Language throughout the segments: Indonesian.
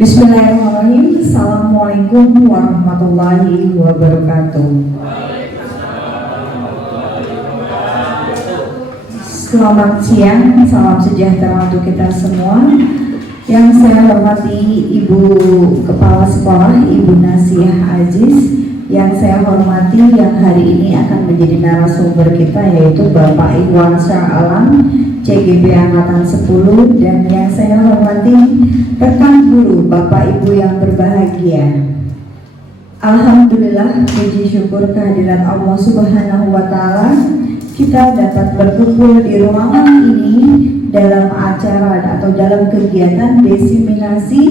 Bismillahirrahmanirrahim. Assalamualaikum warahmatullahi wabarakatuh. Selamat siang, salam sejahtera untuk kita semua. Yang saya hormati Ibu Kepala Sekolah, Ibu Nasiah Aziz. Yang saya hormati yang hari ini akan menjadi narasumber kita yaitu Bapak Iwan Syah Alam, CGB Angkatan 10. Dan yang saya hormati rekan guru, Bapak Ibu yang berbahagia. Alhamdulillah, puji syukur kehadirat Allah Subhanahu wa Ta'ala, kita dapat berkumpul di ruangan ini dalam acara atau dalam kegiatan diseminasi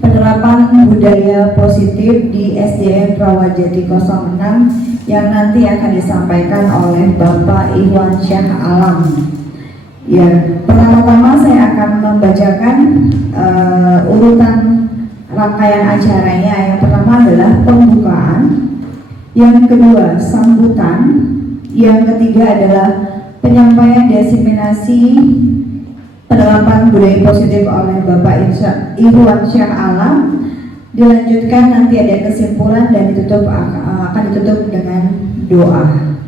penerapan budaya positif di SDN Rawajati 06 yang nanti akan disampaikan oleh Bapak Iwan Syah Alam. Ya, pertama-tama saya akan membacakan urutan rangkaian acaranya. Yang pertama adalah pembukaan, yang kedua sambutan, yang ketiga adalah penyampaian diseminasi penerapan budaya positif oleh Bapak Iwan Syah Alam. Dilanjutkan nanti ada kesimpulan dan akan ditutup dengan doa.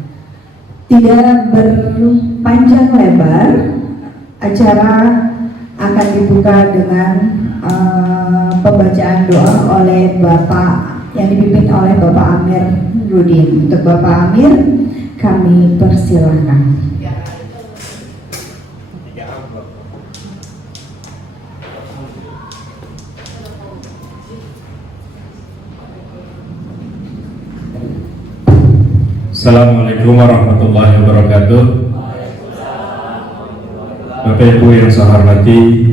Tidak berpanjang lebar, acara akan dibuka dengan pembacaan doa oleh Bapak yang dipimpin oleh Bapak Amir Rudin. Untuk Bapak Amir, kami persilahkan. Assalamualaikum warahmatullahi wabarakatuh. Bapak Ibu yang saya hormati,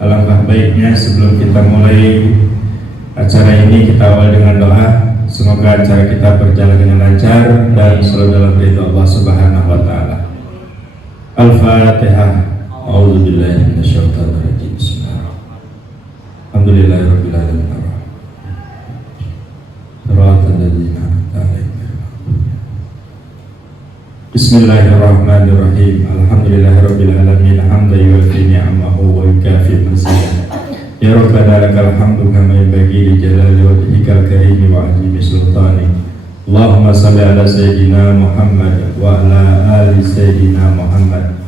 alangkah baiknya sebelum kita mulai acara ini kita awal dengan doa. Semoga acara kita berjalan dengan lancar dan selalu dalam ridho Allah Subhanahu wa Ta'ala. Al-Fatihah. A'udzubillahi minasyaitonir rajim. Bismillahirrahmanirrahim. Alhamdulillahirabbil alamin. Bismillahirrahmanirrahim. Alhamdulillahirabbil alamin. Hamdan yuwaffi ni'amahu wa yukafi mazidah. Ya Rabbana lakal hamdu kama yanbaghi li jalali wajhikal karim wa 'azimi sultanik. Allahumma shalli ala sayyidina Muhammad wa ala ali sayyidina Muhammad.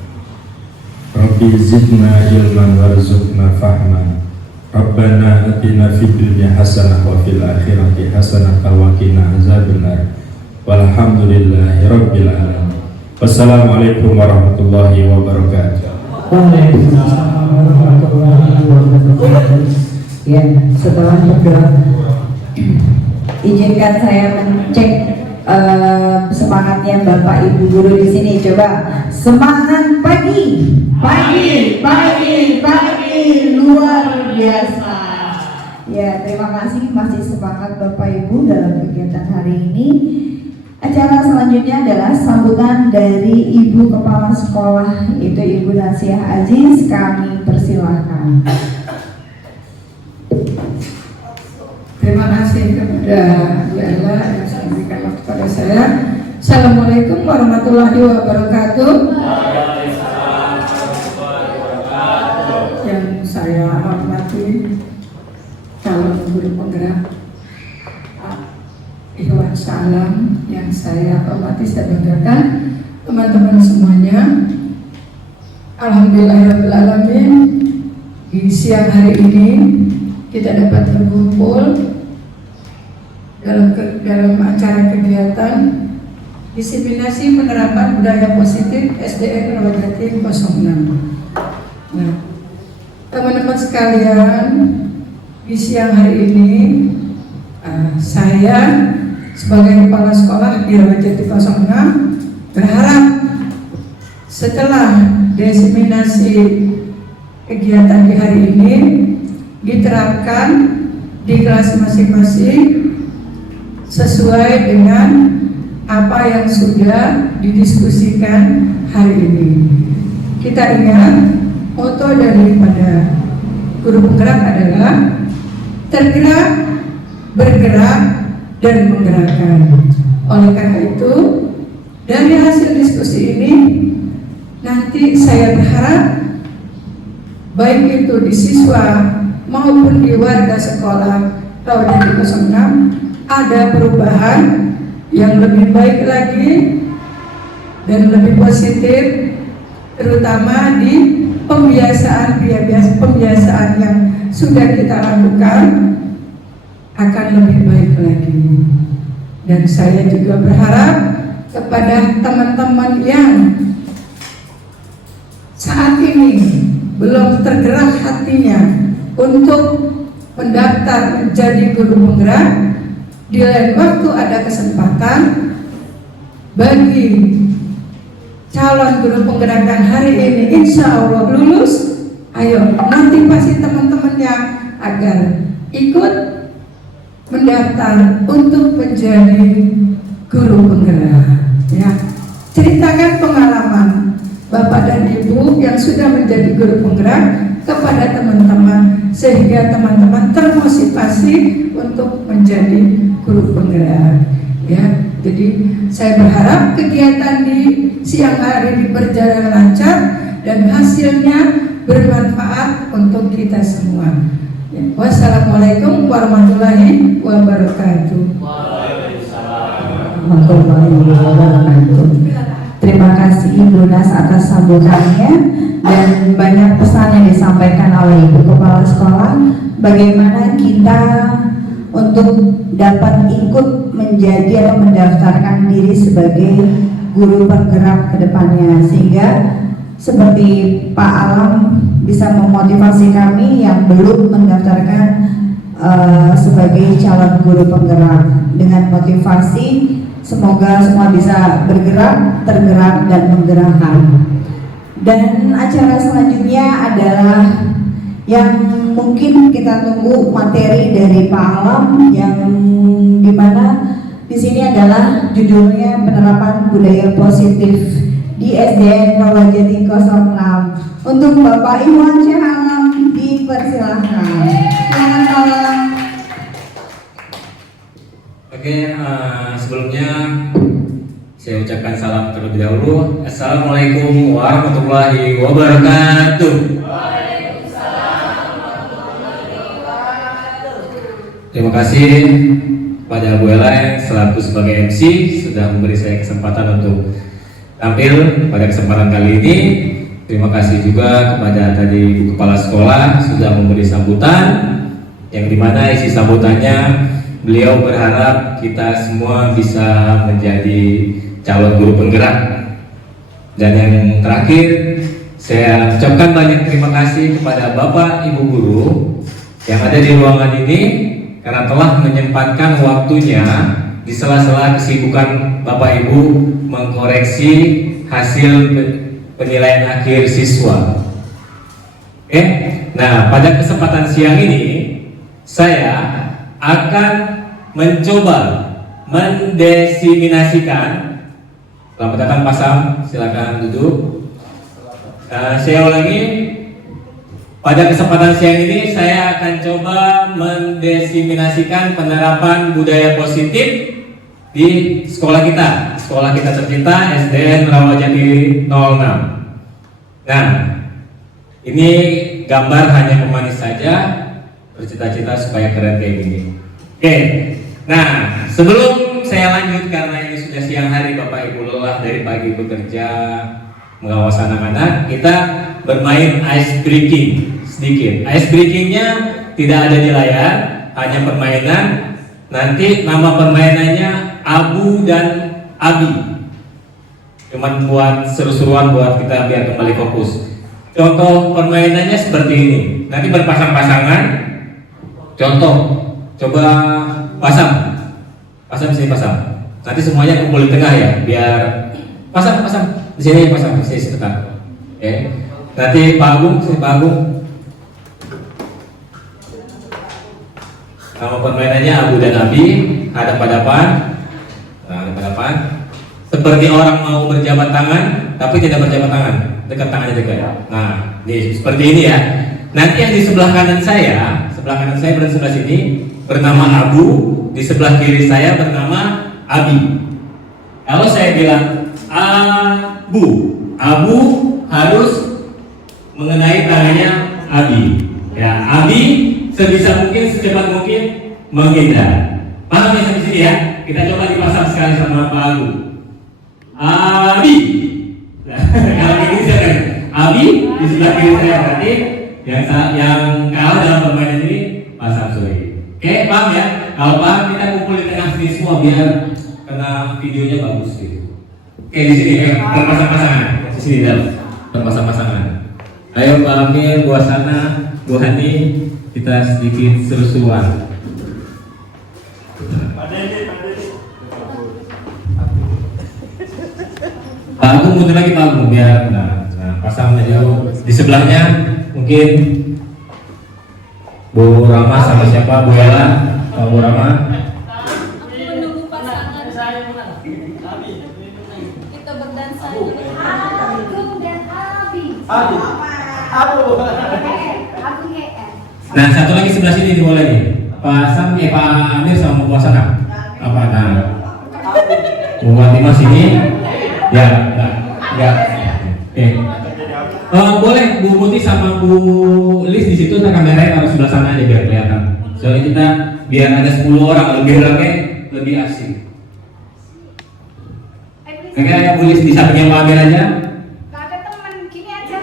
Rabbi zidna ilman warzuqna fahman. Rabbana atina fid dunya hasanah wa fil akhirati hasanah wa qina azabannar. Walhamdulillahi rabbil alamin. Wassalamualaikum warahmatullahi wabarakatuh. Waalaikumsalam warahmatullahi wabarakatuh. Ya, setelah bergerak, izinkan saya mengecek semangatnya Bapak Ibu guru di sini. Coba semangat pagi, pagi, pagi, pagi, luar biasa. Ya, terima kasih masih semangat Bapak Ibu dalam kegiatan hari ini. Acara selanjutnya adalah sambutan dari Ibu Kepala Sekolah, yaitu Ibu Nasiah Aziz. Kami persilahkan. Terima kasih kepada Bu Ella yang sudah memberikan waktu pada saya. Assalamualaikum warahmatullahi wabarakatuh. Yang saya hormati calon guru penggerak Iwan Syah Alam, yang saya hormati dan banggakan, teman-teman semuanya. Alhamdulillahirabbil alamin, di siang hari ini kita dapat berkumpul dalam acara kegiatan diseminasi penerapan budaya positif SDN Rawajati 06. Nah, teman-teman sekalian, di siang hari ini saya sebagai kepala sekolah di Rawajati 06 berharap setelah diseminasi kegiatan di hari ini diterapkan di kelas masing-masing sesuai dengan apa yang sudah didiskusikan hari ini. Kita ingat moto daripada guru penggerak adalah tergerak, bergerak, dan menggerakkan. Oleh karena itu, dari hasil diskusi ini nanti saya berharap baik itu di siswa maupun di warga sekolah Rawajati 06 ada perubahan yang lebih baik lagi dan lebih positif, terutama di pembiasaan yang sudah kita lakukan akan lebih baik lagi. Dan saya juga berharap kepada teman-teman yang saat ini belum tergerak hatinya untuk mendaftar menjadi guru penggerak, di lain waktu ada kesempatan bagi calon guru penggerak hari ini insya Allah lulus. Ayo motivasi teman-temannya agar ikut mendaftar untuk menjadi guru penggerak. Ya, ceritakan pengalaman Bapak dan Ibu yang sudah menjadi guru penggerak kepada teman-teman sehingga teman-teman termotivasi untuk menjadi guru penggerak. Ya, jadi saya berharap kegiatan di siang hari berjalan lancar dan hasilnya bermanfaat untuk kita semua. Ya, wassalamualaikum warahmatullahi wabarakatuh. Warahmatullahi wabarakatuh. Terima kasih Ibu Nas atas sambutannya dan banyak pesan yang disampaikan oleh Ibu Kepala Sekolah bagaimana kita untuk dapat ikut menjadi atau mendaftarkan diri sebagai guru penggerak ke depannya, sehingga seperti Pak Alam bisa memotivasi kami yang belum mendaftarkan sebagai calon guru penggerak dengan motivasi semoga semua bisa bergerak, tergerak dan menggerakkan. Dan acara selanjutnya adalah yang mungkin kita tunggu materi dari Pak Alam yang dimana di sini adalah judulnya penerapan budaya positif di SDN Rawajati 06. Untuk Bapak Iwan Syah Alam dipersilahkan. Silakan Alam. Oke, sebelumnya saya ucapkan salam terlebih dahulu. Assalamualaikum warahmatullahi wabarakatuh. Terima kasih pada Bu Ella yang selaku sebagai MC sudah memberi saya kesempatan untuk tampil pada kesempatan kali ini. Terima kasih juga kepada tadi Bu Kepala Sekolah sudah memberi sambutan yang dimana isi sambutannya beliau berharap kita semua bisa menjadi calon guru penggerak. Dan yang terakhir saya ucapkan banyak terima kasih kepada Bapak Ibu guru yang ada di ruangan ini karena telah menyempatkan waktunya di sela-sela kesibukan Bapak Ibu mengkoreksi hasil penilaian akhir siswa. Oke, nah pada kesempatan siang ini saya akan mencoba mendesiminasikan. Selamat datang Pak Sam, silakan duduk. Saya ulangi. Pada kesempatan siang ini saya akan coba mendesiminasikan penerapan budaya positif di sekolah kita tercinta SDN Rawajati 06. Nah, ini gambar hanya pemanis saja, bercita-cita supaya keren kayak gini. Oke, nah sebelum saya lanjut karena ini sudah siang hari, Bapak Ibu lelah dari pagi bekerja mengawasi anak-anak, kita bermain ice breaking sedikit. Ice breakingnya tidak ada di layar, hanya permainan. Nanti nama permainannya Abu dan Abi. Cuman buat seru-seruan buat kita biar kembali fokus. Contoh permainannya seperti ini. Nanti berpasang-pasangan. Contoh, coba pasang sini pasang. Nanti semuanya kumpul di tengah ya, biar pasang. Di sini pasang, di sini sebentar. Oke. Nanti Pak Agung, sini Pak Agung. Nama permainannya Abu dan Abi, hadap-hadapan. Nah, hadap-hadapan. Seperti orang mau berjabat tangan, tapi tidak berjabat tangan. Dekat tangannya dekat. Nah, ini seperti ini ya. Nanti yang di sebelah kanan saya berada sebelah sini bernama Abu, di sebelah kiri saya bernama Abi. Kalau saya bilang Abu harus mengenai tangannya Abi. Ya, Abi sebisa mungkin, secepat mungkin menghindar. Paham ya sampai sini ya? Kita coba dipasang sekali sama Pak Agung. Abi. Nah, kalau ini saya kan Abi di sebelah kiri saya, berarti yang kalah dalam permainan ini Pak Samsuri. Oke, paham ya? Kalau paham kita kumpul di tengah sini semua biar kena videonya bagus gitu. Oke, di sini terpasang-pasangan. Di sini dah terpasang-pasangan. Ayo Pak Amir, Bu Sana, Bu Hani, kita sedikit seru-seruan. Pak Agung mundur lagi Pak Agung biar pasang jauh. Di sebelahnya mungkin Bu Rama sama siapa? Bu Ella, Pak Bu Rama. Menunggu pasangan. Kita berdansa. Agung dan Abi. Agung GR. Nah, satu lagi sebelah sini dimulai nih. Pak Amir sama Bu Sana. Apa nah? Bu Fatimah sini. Ya. Oke. Boleh Bu Muti sama Bu Lis di situ, kameranya harus sebelah sana aja biar kelihatan. Soalnya kita biar ada 10 orang lebih rame, lebih asik. Oke, ya Bu Lis di sampingnya Pak Amir aja. Gak ada teman, gini aja.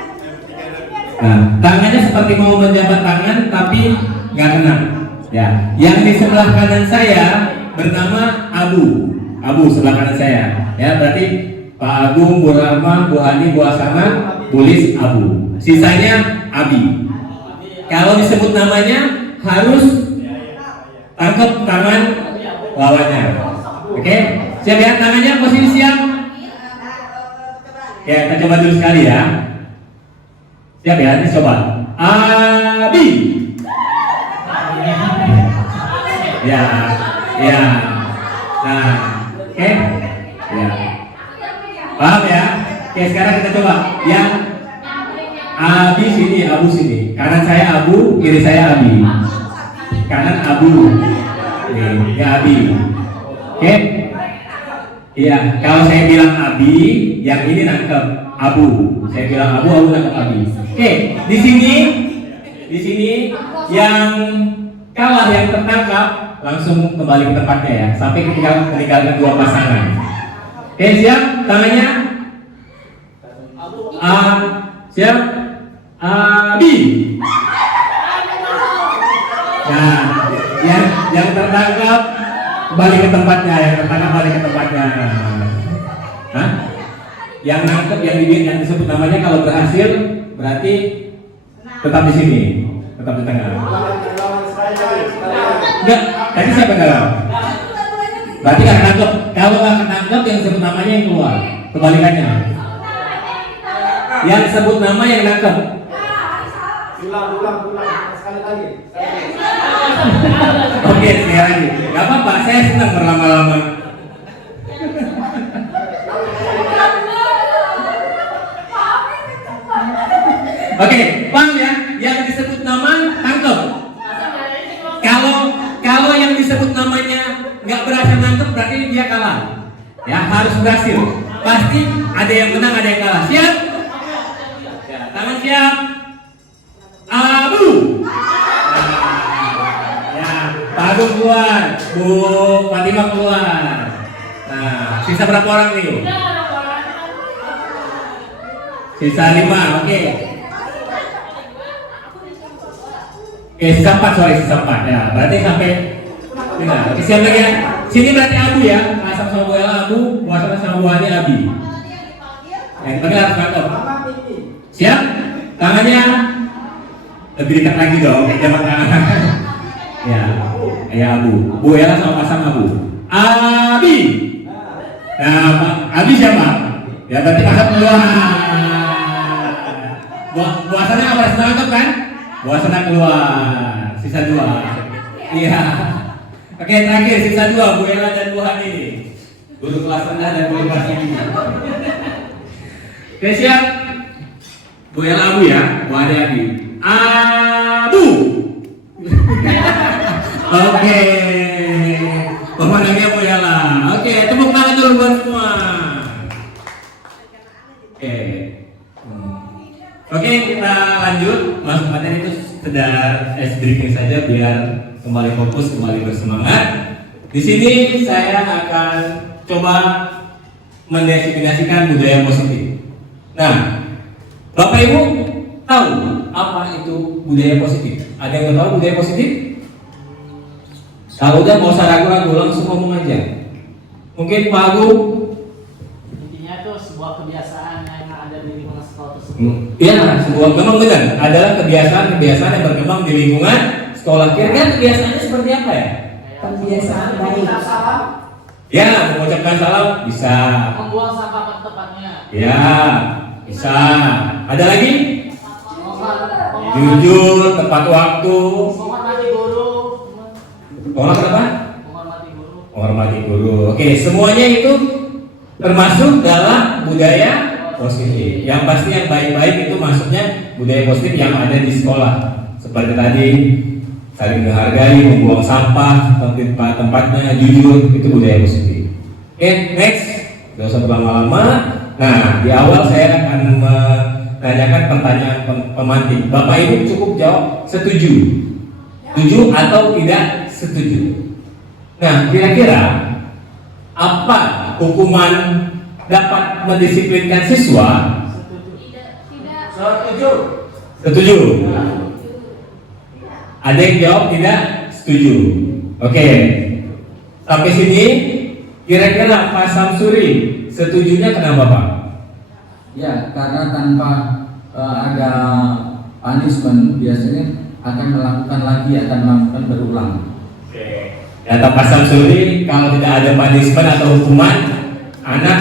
Nah, tangannya seperti mau menjabat tangan tapi nggak kena. Ya, yang di sebelah kanan saya bernama Abu. Abu sebelah kanan saya. Ya, berarti Pak Agung, Bu Rahma, Bu Hani, Bu Asana, Bu Lis, Abu. Sisanya Abi. Kalau disebut namanya harus tangkap tangan lawannya. Oke? Siap ya? Tangannya posisi siap. Ya, kita coba dulu sekali ya. Siap ya? Nanti coba. Abi. Ya. Nah, oke? Ya. Paham ya? Oke, sekarang kita coba yang Abi sini, Abu sini. Kanan saya Abu, kiri saya Abi. Kanan Abu. Nih, ya Abi. Oke? Iya, kalau saya bilang Abi, yang ini nangkep Abu. Saya bilang Abu nangkep Abi. Oke, di sini yang kalah yang tertangkap langsung kembali ke tempatnya ya, sampai meninggalkan dua pasangan. Oke, siap? Tangannya siap? Abi. Nah, yang tertangkap kembali ke tempatnya, Hah? Yang nangkep, yang disebut namanya kalau berhasil berarti tetap di sini, tetap di tengah. Enggak, tadi siapa dalam? Berarti nggak ketangkep. Kalau nggak ketangkep, yang disebut namanya yang keluar. Kebalikannya. Yang disebut nama yang nangkep. Ulang sekali lagi. Oke, sekali lagi. Gak apa-apa, saya senang berlama-lama. Oke, paham ya? Yang disebut nama tangkep. Kalau yang disebut namanya nggak berhasil nangkep, berarti dia kalah. Ya, harus berhasil. Pasti ada yang menang, ada yang kalah. Siap? Ya, tangan siap. Abu. Ya, Pak Agung keluar, Bu Fatimah keluar. Nah, sisa berapa orang nih? Sisa 5, oke. Oke, sisa 4 ya. Berarti sampai nah, oke, siap lagi ya. Sini berarti Abu ya. Asam sama Bu Ella Abu, Wasana sama Bu Hani Abi. Yang dipanggil harus nangkep. Siap? Tangannya lebih dekat lagi dong, jabat tangan. Ya Abu. Bu Ella sama pasang Abu. Abi. Nah, Pak Abi siapa? Ya berarti pasang keluar. Buasana nggak pernah nangkep kan? Buasana keluar. Sisa 2. Iya. Oke, terakhir sisa 2, Bu Ella dan Bu Hani ini. Guru kelas rendah dan guru kelas tinggi. Oke, siap? Bu Ella Abu ya, Bu Hani Abi. Abu. Oke. Pemenangnya Bu Ella. Oke, tepuk tangan dulu buat semua. Oke. Oke, kita lanjut masuk materi itu sedikit. sekedar ice breaking saja biar kembali fokus, kembali bersemangat. Di sini saya akan coba mendefinisikan budaya positif. Nah, Bapak Ibu tahu apa itu budaya positif? Ada yang tahu budaya positif? Kalau udah mau usah ragu-ragu, langsung ngomong aja. Mungkin Pak Agung. Intinya itu sebuah kebiasaan yang ada di lingkungan sekolah tersebut. Iya, sebuah memang benar. Adalah kebiasaan-kebiasaan yang berkembang di lingkungan sekolah. Kira-kira kebiasaannya seperti apa ya? Kebiasaan baik. Ya, mengucapkan salam bisa. Membuang sampah pada tempatnya. Ya, bisa. Ada lagi? Jujur, tepat waktu. Menghormati guru. Tolak apa? Menghormati guru. Menghormati guru. Oke, semuanya itu termasuk dalam budaya positif. Yang pasti yang baik-baik itu maksudnya budaya positif yang ada di sekolah. Seperti tadi, saling menghargai, membuang sampah tempatnya, jujur, itu budaya positif. Oke, next. Tidak usah berlama-lama. Nah, di awal saya akan menanyakan pertanyaan pemantik. Bapak Ibu cukup jawab setuju. Setuju atau tidak setuju. Nah, kira-kira apa hukuman dapat mendisiplinkan siswa? Tidak. Setuju. Setuju. Ada yang jawab tidak setuju. Oke. Sampai sini kira-kira Pak Samsuri setujunya kenapa Pak? Ya, karena tanpa ada punishment biasanya akan melakukan berulang. Oke. Kata Pak Samsuri, kalau tidak ada punishment atau hukuman, anak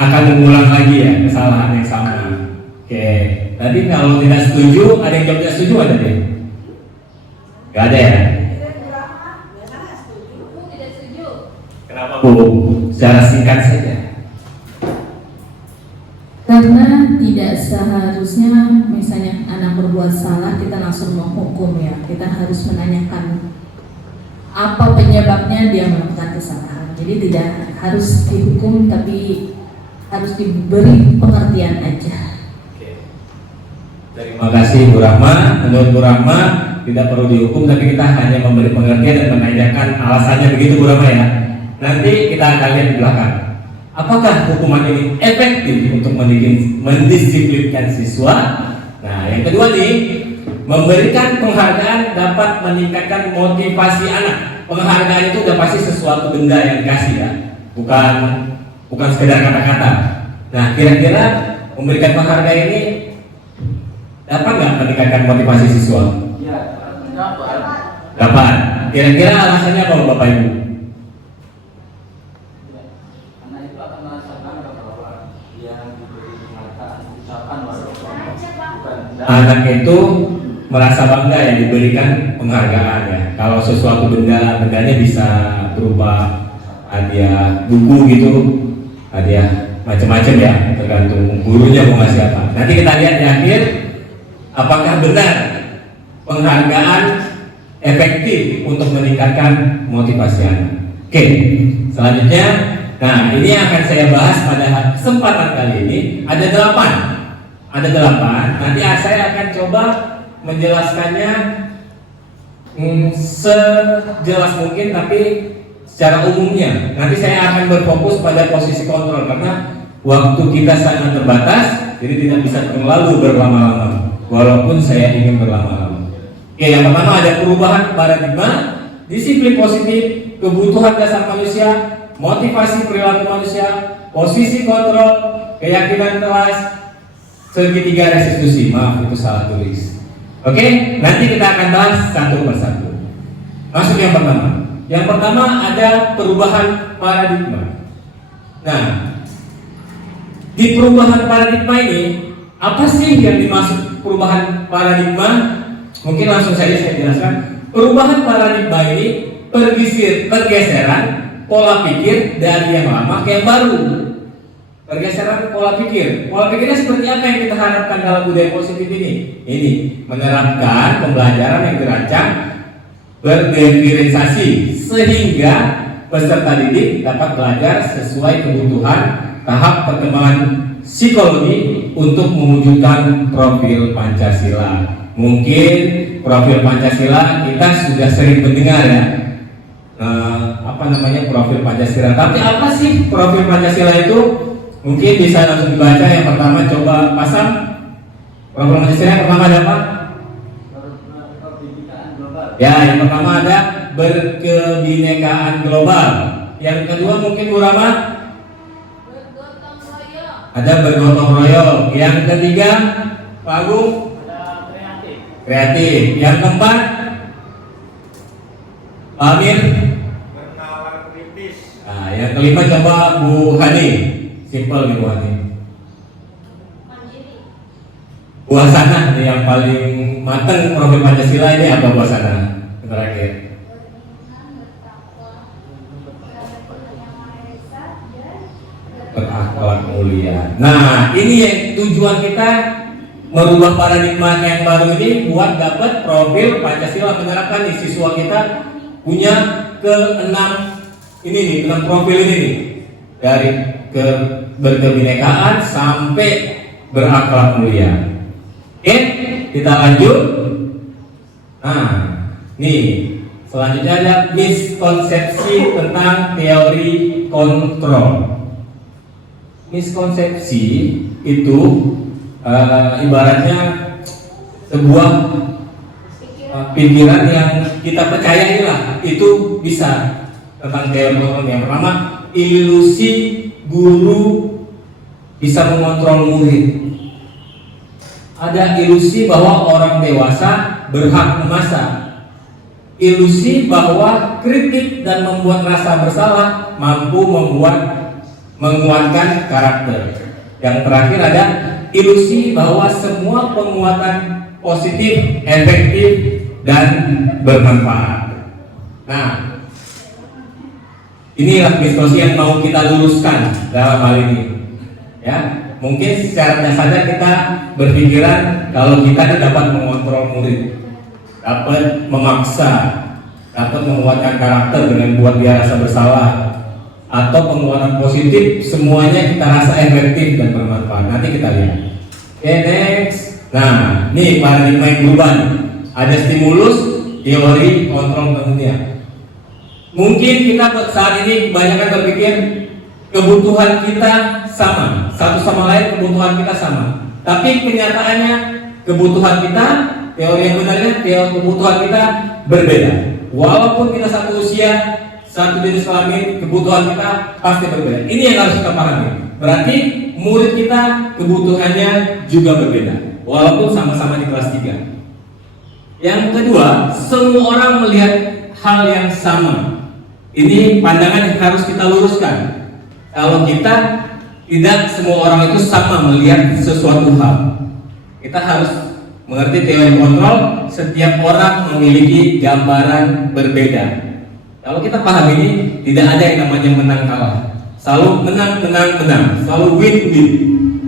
akan mengulang lagi ya kesalahan yang sama. Oke. Tadi kalau tidak setuju, ada yang jawab tidak setuju ada deh? Gak ada ya? Aku tidak setuju. Kenapa Bu? Secara singkat saja. Karena tidak seharusnya misalnya anak berbuat salah kita langsung menghukum ya. Kita harus menanyakan apa penyebabnya dia melakukan kesalahan. Jadi tidak harus dihukum tapi harus diberi pengertian aja. Terima kasih Bu Rahma. Menurut Bu Rahma tidak perlu dihukum tapi kita hanya memberi pengertian dan menanyakan alasannya, begitu Bu Rahma ya. Nanti kita akan lihat di belakang. Apakah hukuman ini efektif untuk mendisiplinkan siswa? Nah, yang kedua nih, memberikan penghargaan dapat meningkatkan motivasi anak. Penghargaan itu udah pasti sesuatu benda yang dikasih ya, bukan sekedar kata-kata. Nah, kira-kira memberikan penghargaan ini dapat nggak meningkatkan motivasi siswa? Ya, dapat. Dapat. Kira-kira alasannya apa Bapak Ibu? Karena itu akan merasakan bahwa dia diberi penghargaan ucapan bukan Anak itu merasa bangga ya diberikan penghargaan ya. Kalau sesuatu bendanya bisa berupa hadiah buku gitu, hadiah macam-macam ya, tergantung gurunya mau ngasih apa. Nanti kita lihat di akhir apakah benar penghargaan efektif untuk meningkatkan motivasi anak. Oke, selanjutnya, nah ini akan saya bahas pada kesempatan kali ini. Ada 8. Nanti saya akan coba menjelaskannya sejelas mungkin tapi secara umumnya. Nanti saya akan berfokus pada posisi kontrol karena waktu kita sangat terbatas, jadi tidak bisa terlalu berlama-lama walaupun saya ingin berlama-lama. Oke, yang pertama ada perubahan paradigma, disiplin positif, kebutuhan dasar manusia, motivasi perilaku manusia, posisi kontrol, keyakinan kelas, segitiga restitusi. Maaf itu salah tulis. Oke, nanti kita akan bahas satu persatu. Masuk yang pertama. Yang pertama ada perubahan paradigma. Nah, di perubahan paradigma ini apa sih yang dimaksud perubahan paradigma? Mungkin langsung saja saya jelaskan. Perubahan paradigma ini pergeseran pola pikir dari yang lama ke yang baru. Pergeseran pola pikir. Pola pikirnya seperti apa yang kita harapkan dalam budaya positif ini? Ini menerapkan pembelajaran yang dirancang berdiferensiasi sehingga peserta didik dapat belajar sesuai kebutuhan tahap perkembangan psikologi untuk mewujudkan profil Pancasila. Mungkin profil Pancasila kita sudah sering mendengar ya, profil Pancasila. Tapi apa sih profil Pancasila itu? Mungkin bisa langsung dibaca. Yang pertama coba pasang profil Pancasila. Yang pertama ada apa? Ya, yang pertama ada berkebinekaan global. Yang kedua mungkin Bu Rama Bergotong royong. ada bergotong royong. Yang ketiga Pak Agung Ada kreatif. kreatif. Yang keempat Pak Amir. Bernalar kritis. Nah, yang kelima coba Bu Hani. Simple nih Bu Hani. Mandiri. Buasana nih yang paling mateng profil Pancasila ini apa buasana? Terakhir. Berakhlak mulia. Nah, ini yang tujuan kita merubah paradigma yang baru ini buat dapat profil Pancasila, menerapkan nih siswa kita punya enam profil ini nih. Dari berkebinekaan sampai berakhlak mulia. Oke, kita lanjut. Nah, nih selanjutnya ada miskonsepsi tentang teori kontrol. Miskonsepsi itu ibaratnya sebuah pikiran yang kita percayai lah itu bisa tentang teori kontrol. Yang pertama, ilusi guru bisa mengontrol murid. Ada ilusi bahwa orang dewasa berhak memasak. Ilusi bahwa kritik dan membuat rasa bersalah mampu menguatkan karakter. Yang terakhir ada ilusi bahwa semua penguatan positif, efektif, dan bermanfaat. Nah, inilah miskonsepsi yang mau kita luruskan dalam hal ini. Ya, mungkin secara dasarnya kita berpikiran kalau kita dapat mengontrol murid, dapat memaksa, dapat menguatkan karakter dengan buat dia rasa bersalah, atau penguatan positif, semuanya kita rasa efektif dan bermanfaat. Nanti kita lihat. Oke, next. Nah, ini paradigma yang berubah. Ada stimulus, teori kontrol dunia. Mungkin kita saat ini kebanyakan berpikir kebutuhan kita sama, satu sama lain kebutuhan kita sama. Tapi kenyataannya kebutuhan kita, teori yang benarnya, teori kebutuhan kita berbeda. Walaupun kita satu usia, satu jenis kelamin, kebutuhan kita pasti berbeda. Ini yang harus kita pahami. Berarti murid kita kebutuhannya juga berbeda, walaupun sama-sama di kelas 3. Yang kedua, semua orang melihat hal yang sama. Ini pandangan yang harus kita luruskan. Kalau kita tidak semua orang itu sama melihat sesuatu hal. Kita harus mengerti teori kontrol. Setiap orang memiliki gambaran berbeda. Kalau kita paham ini, tidak ada yang namanya menang kalah. Selalu menang, selalu win.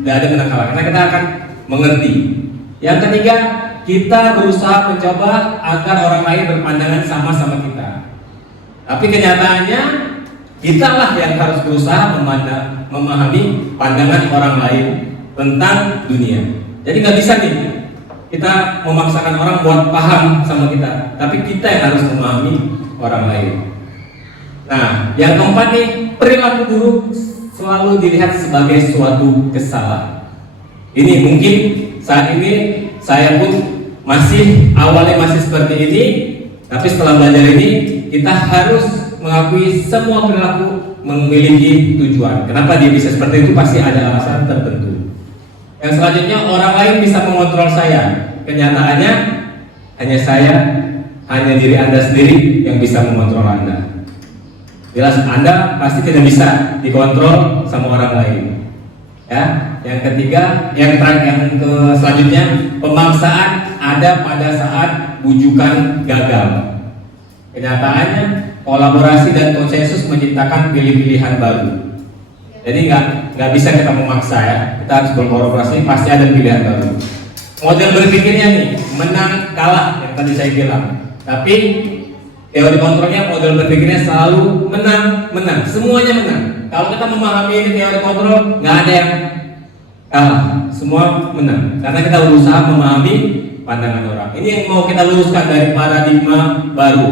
Tidak ada menang kalah. Karena kita akan mengerti. Yang ketiga, kita berusaha mencoba agar orang lain berpandangan sama kita. Tapi kenyataannya kita lah yang harus berusaha memahami pandangan orang lain tentang dunia. Jadi nggak bisa nih kita memaksakan orang buat paham sama kita, tapi kita yang harus memahami orang lain. Nah, yang keempat nih, perilaku buruk selalu dilihat sebagai suatu kesalahan. Ini mungkin saat ini saya pun awalnya masih seperti ini, tapi setelah belajar ini kita harus mengakui semua perilaku memiliki tujuan. Kenapa dia bisa seperti itu? Pasti ada alasan tertentu. Yang selanjutnya, orang lain bisa mengontrol saya. Kenyataannya hanya diri Anda sendiri yang bisa mengontrol Anda. Jelas Anda pasti tidak bisa dikontrol sama orang lain. Ya, yang ketiga, yang selanjutnya, pemaksaan ada pada saat bujukan gagal. Kenyataannya kolaborasi dan konsensus menciptakan pilih-pilihan baru. Jadi nggak bisa kita memaksa ya. Kita harus berkolaborasi, pasti ada pilihan baru. Model berpikirnya nih, menang kalah yang tadi saya bilang. Tapi teori kontrolnya, model berpikirnya selalu menang, semuanya menang. Kalau kita memahami ini teori kontrol, nggak ada yang kalah, semua menang. Karena kita berusaha memahami pandangan orang. Ini yang mau kita luruskan dari paradigma baru,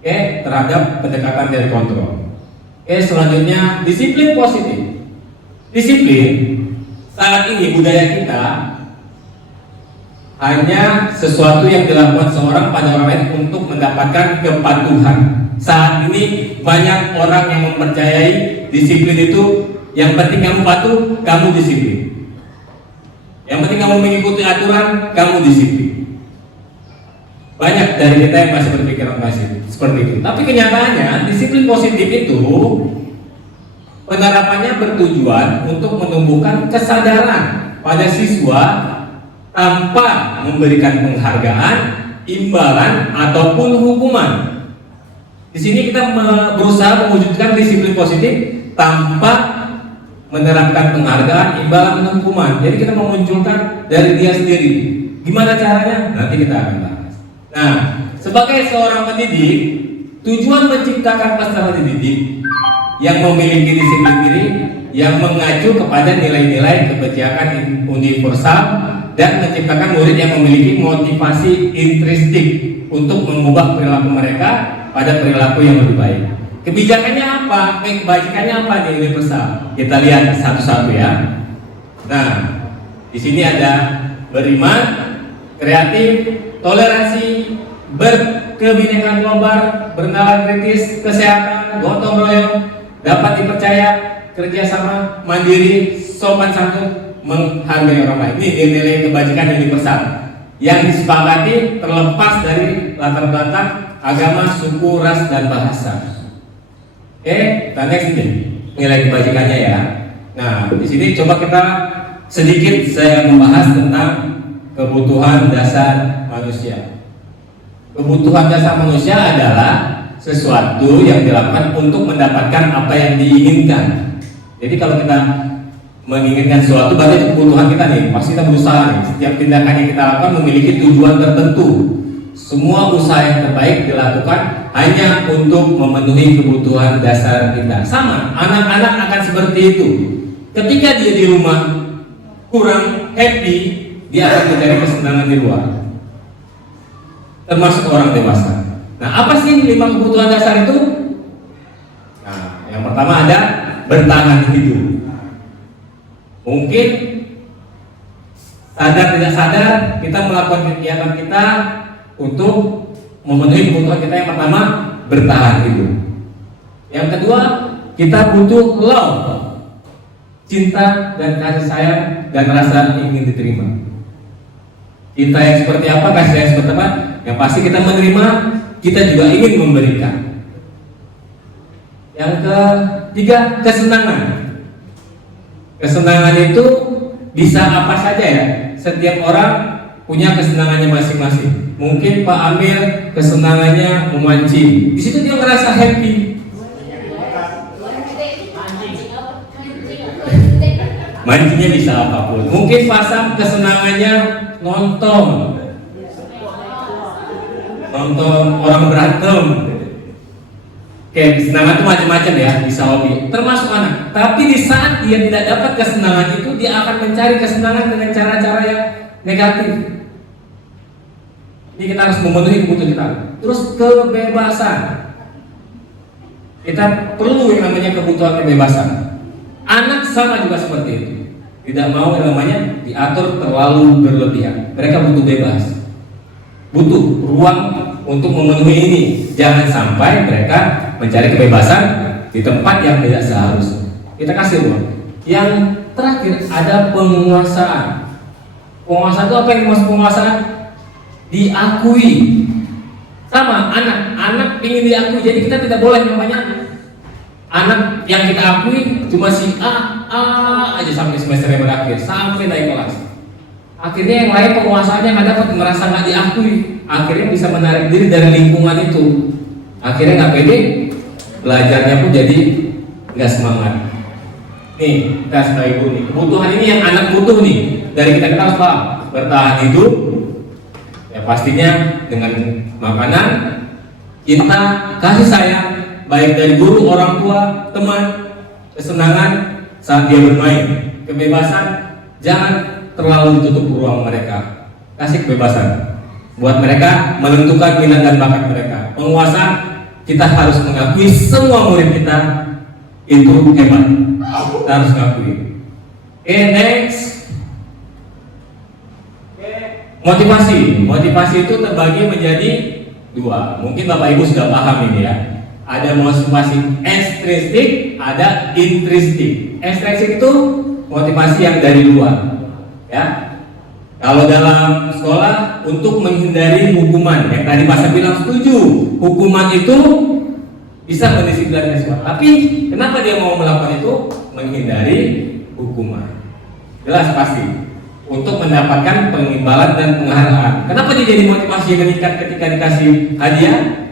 oke, terhadap pendekatan dari kontrol. Oke, selanjutnya disiplin positif. Disiplin saat ini budaya kita hanya sesuatu yang dilakukan seorang pada orang lain untuk mendapatkan kepatuhan. Saat ini banyak orang yang mempercayai disiplin itu yang penting kamu patuh, kamu disiplin. Yang penting kamu mengikuti aturan, kamu disiplin. Banyak dari kita yang masih berpikiran masih seperti itu. Tapi kenyataannya disiplin positif itu penerapannya bertujuan untuk menumbuhkan kesadaran pada siswa tanpa memberikan penghargaan, imbalan ataupun hukuman. Di sini kita berusaha mewujudkan disiplin positif tanpa menerapkan penghargaan, imbalan, dan hukuman. Jadi kita memunculkan dari dia sendiri. Gimana caranya? Nanti kita akan bahas. Nah, sebagai seorang pendidik, tujuan menciptakan peserta didik yang memiliki disiplin diri, yang mengacu kepada nilai-nilai kebijakan universal dan menciptakan murid yang memiliki motivasi intrinsik untuk mengubah perilaku mereka pada perilaku yang lebih baik. Kebijakannya apa? Kebajikannya apa nih universal? Kita lihat satu-satu ya. Nah, di sini ada beriman, kreatif, toleransi, berkebinekaan global, bernalar kritis, kesehatan, gotong royong, dapat dipercaya, kerjasama, mandiri, sopan santun, menghargai orang lain. Ini nilai kebajikan universal yang disepakati terlepas dari latar belakang agama, suku, ras, dan bahasa. Oke, kita next nih nilai kebajikannya ya. Nah, di sini coba kita sedikit saya membahas tentang kebutuhan dasar manusia. Kebutuhan dasar manusia adalah sesuatu yang dilakukan untuk mendapatkan apa yang diinginkan. Jadi kalau kita menginginkan sesuatu, berarti itu kebutuhan kita nih. Pasti kita berusaha nih. Setiap tindakan yang kita lakukan memiliki tujuan tertentu. Semua usaha yang terbaik dilakukan hanya untuk memenuhi kebutuhan dasar kita. Sama, anak-anak akan seperti itu. Ketika dia di rumah kurang happy, dia akan mencari kesenangan di luar. Termasuk orang dewasa. Nah, apa sih 5 kebutuhan dasar itu? Nah, yang pertama ada bertahan hidup. Mungkin sadar tidak sadar kita melakukan kegiatan kita untuk memenuhi kebutuhan kita. Yang pertama bertahan hidup. Yang kedua kita butuh love, cinta dan kasih sayang dan rasa ingin diterima. Cinta yang seperti apa, kasih sayang seperti apa? Yang pasti kita menerima, kita juga ingin memberikan. Yang ketiga kesenangan. Kesenangan itu bisa apa saja ya. Setiap orang punya kesenangannya masing-masing. Mungkin Pak Amir kesenangannya memancing. Di situ dia merasa happy. Mancingnya bisa apapun. Mungkin Pak Sam kesenangannya nonton orang berantem. Oke, kesenangan itu macam-macam ya, bisa hobi, termasuk anak. Tapi di saat dia tidak dapat kesenangan itu, dia akan mencari kesenangan dengan cara-cara yang negatif. Ini kita harus memenuhi kebutuhan kita. Terus kebebasan. Kita perlu yang namanya kebutuhan kebebasan. Anak sama juga seperti itu. Tidak mau yang namanya diatur terlalu berlebihan. Mereka butuh bebas. Butuh ruang untuk memenuhi ini. Jangan sampai mereka mencari kebebasan di tempat yang tidak seharusnya. Kita kasih ruang. Yang terakhir ada penguasaan. Penguasaan itu apa yang dimaksud penguasaan? Diakui. Sama anak ingin diakui. Jadi kita tidak boleh namanya anak yang kita akui cuma si A aja sampai semester yang berakhir, sampai naik kelas. Akhirnya yang lain penguasaannya nggak dapat, merasa nggak diakui. Akhirnya bisa menarik diri dari lingkungan itu. Akhirnya nggak pede, belajarnya pun jadi nggak semangat. Nih, kita sebagai guru nih, kebutuhan ini yang anak butuh nih. Dari kita harus paham, bertahan hidup, ya pastinya dengan makanan, cinta, kasih sayang, baik dari guru, orang tua, teman, kesenangan saat dia bermain, kebebasan, jangan terlalu ditutup ruang mereka. kasih kebebasan buat mereka menentukan minat dan bakat mereka. Penguasa, kita harus mengakui semua murid kita itu hebat, kita harus mengakui. Oke, next. Motivasi itu terbagi menjadi dua. Mungkin Bapak Ibu sudah paham ini ya. Ada motivasi ekstrinsik, ada intrinsik. Ekstrinsik itu motivasi yang dari luar, ya. Kalau dalam sekolah untuk menghindari hukuman, yang tadi Pak bilang setuju, hukuman itu bisa mendisiplinkan siswa. Tapi kenapa dia mau melakukan itu? Menghindari hukuman. Jelas pasti. Untuk mendapatkan pengimbalan dan penghargaan. Kenapa dia jadi motivasi yang meningkat ketika dikasih hadiah?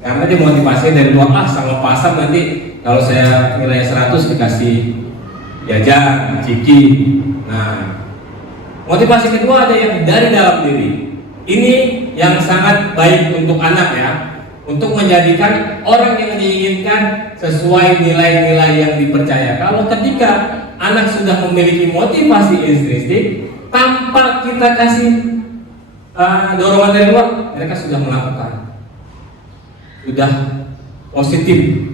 Karena dia motivasi dari luar, sama pasar nanti kalau saya nilai 100 dikasih jajan, ciki. Nah, motivasi kedua ada yang dari dalam diri. Ini yang sangat baik untuk anak ya, untuk menjadikan orang yang diinginkan sesuai nilai-nilai yang dipercaya. Kalau ketika anak sudah memiliki motivasi intrinsik, tanpa kita kasih dorongan dari luar, mereka sudah melakukan, sudah positif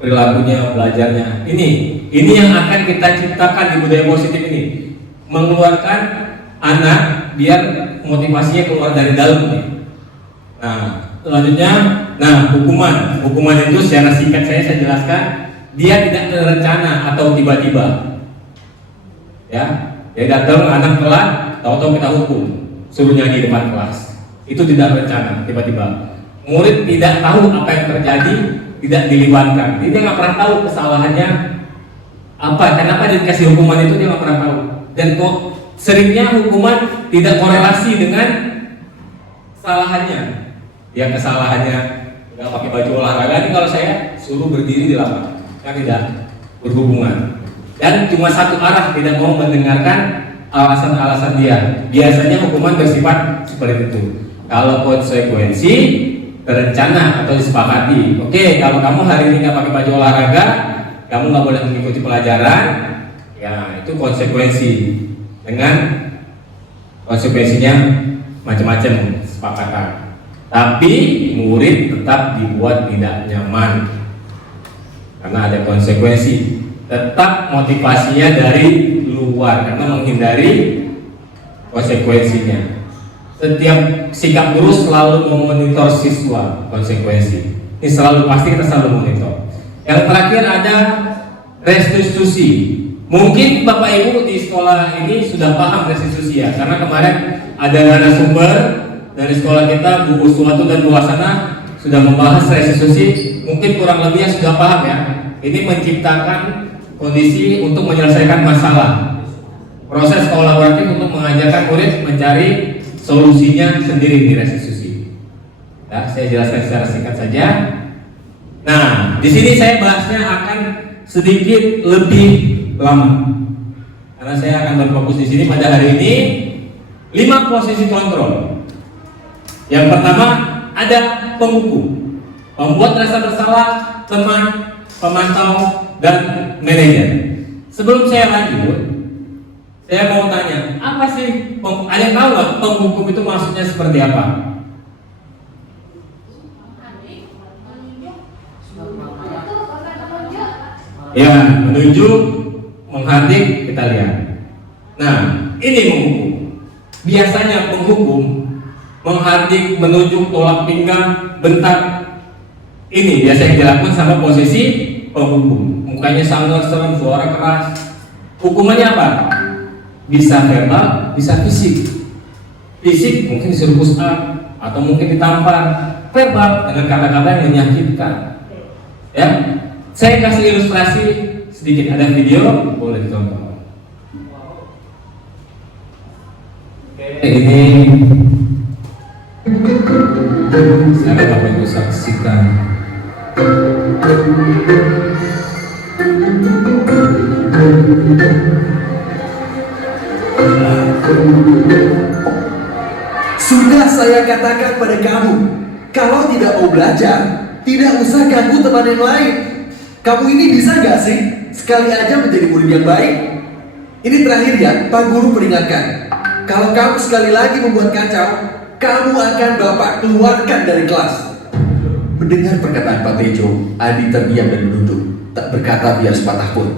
perilakunya, belajarnya. Ini yang akan kita ciptakan di budaya positif ini, mengeluarkan anak biar motivasinya keluar dari dalam nih. Nah, selanjutnya, hukuman itu secara singkat saya jelaskan, dia tidak terencana atau tiba-tiba, ya. Dia datang anak telat, tahu-tahu kita hukum, suruh nyanyi di depan kelas. Itu tidak rencana, tiba-tiba. Murid tidak tahu apa yang terjadi, tidak dilibatkan. Dia nggak pernah tahu kesalahannya apa, kenapa dia dikasih hukuman itu dia nggak pernah tahu. Dan kok seringnya hukuman tidak korelasi dengan kesalahannya. Dia kesalahannya nggak pakai baju olahraga, ini kalau saya suruh berdiri di lapangan, kan tidak berhubungan. Dan cuma satu arah, tidak mau mendengarkan alasan-alasan dia. Biasanya hukuman bersifat seperti itu. Kalau konsekuensi terencana atau disepakati. Oke, kalau kamu hari ini nggak pakai baju olahraga, kamu nggak boleh mengikuti pelajaran. Ya, itu konsekuensi. Dengan konsekuensinya macam-macam sepakatan. Tapi murid tetap dibuat tidak nyaman karena ada konsekuensi. Tetap motivasinya dari luar karena menghindari konsekuensinya. Setiap sikap guru selalu memonitor siswa konsekuensi. Ini selalu pasti kita selalu monitor. Yang terakhir ada restitusi. Mungkin Bapak Ibu di sekolah ini sudah paham restitusi ya, karena kemarin ada narasumber dari sekolah kita, Bu Uswatu dan Bu Hasana sudah membahas restitusi. Mungkin kurang lebihnya sudah paham ya. Ini menciptakan kondisi untuk menyelesaikan masalah, proses kolaboratif untuk mengajarkan murid mencari solusinya sendiri di restitusi. Ya, saya jelaskan secara singkat saja. Nah, di sini saya bahasnya akan sedikit lebih lama, karena saya akan berfokus di sini pada hari ini 5 posisi kontrol. Yang pertama ada penghukum, pembuat rasa bersalah, teman, pemantau, dan manajer. Sebelum saya lanjut, saya mau tanya, apa sih ada yang tahu nggak penghukum itu maksudnya seperti apa? Ya, menunjuk, menghardik, kita lihat. Nah, ini menghukum. Biasanya penghukum menghardik, menunjuk, tolak pinggang, bentak. Ini biasanya dilakukan sama posisi penghukum. Mukanya sangar, serem, suara keras. Hukumannya apa? Bisa verbal, bisa fisik. Fisik mungkin disuruh push up atau mungkin ditampar. Verbal dengan kata-kata yang menyakitkan. Ya, saya kasih ilustrasi sedikit, ada video, boleh ditonton. Ini saya Bapak Ibu saksikan. Sudah saya katakan pada kamu, kalau tidak mau belajar, tidak usah ganggu teman yang lain. Kamu ini bisa gak sih sekali aja menjadi murid yang baik? Ini terakhir ya, Pak Guru peringatkan. kalau kamu sekali lagi membuat kacau, kamu akan Bapak keluarkan dari kelas. Mendengar perkataan Pak Tejo, Adi terdiam dan menunduk, tak berkata biar sepatah pun.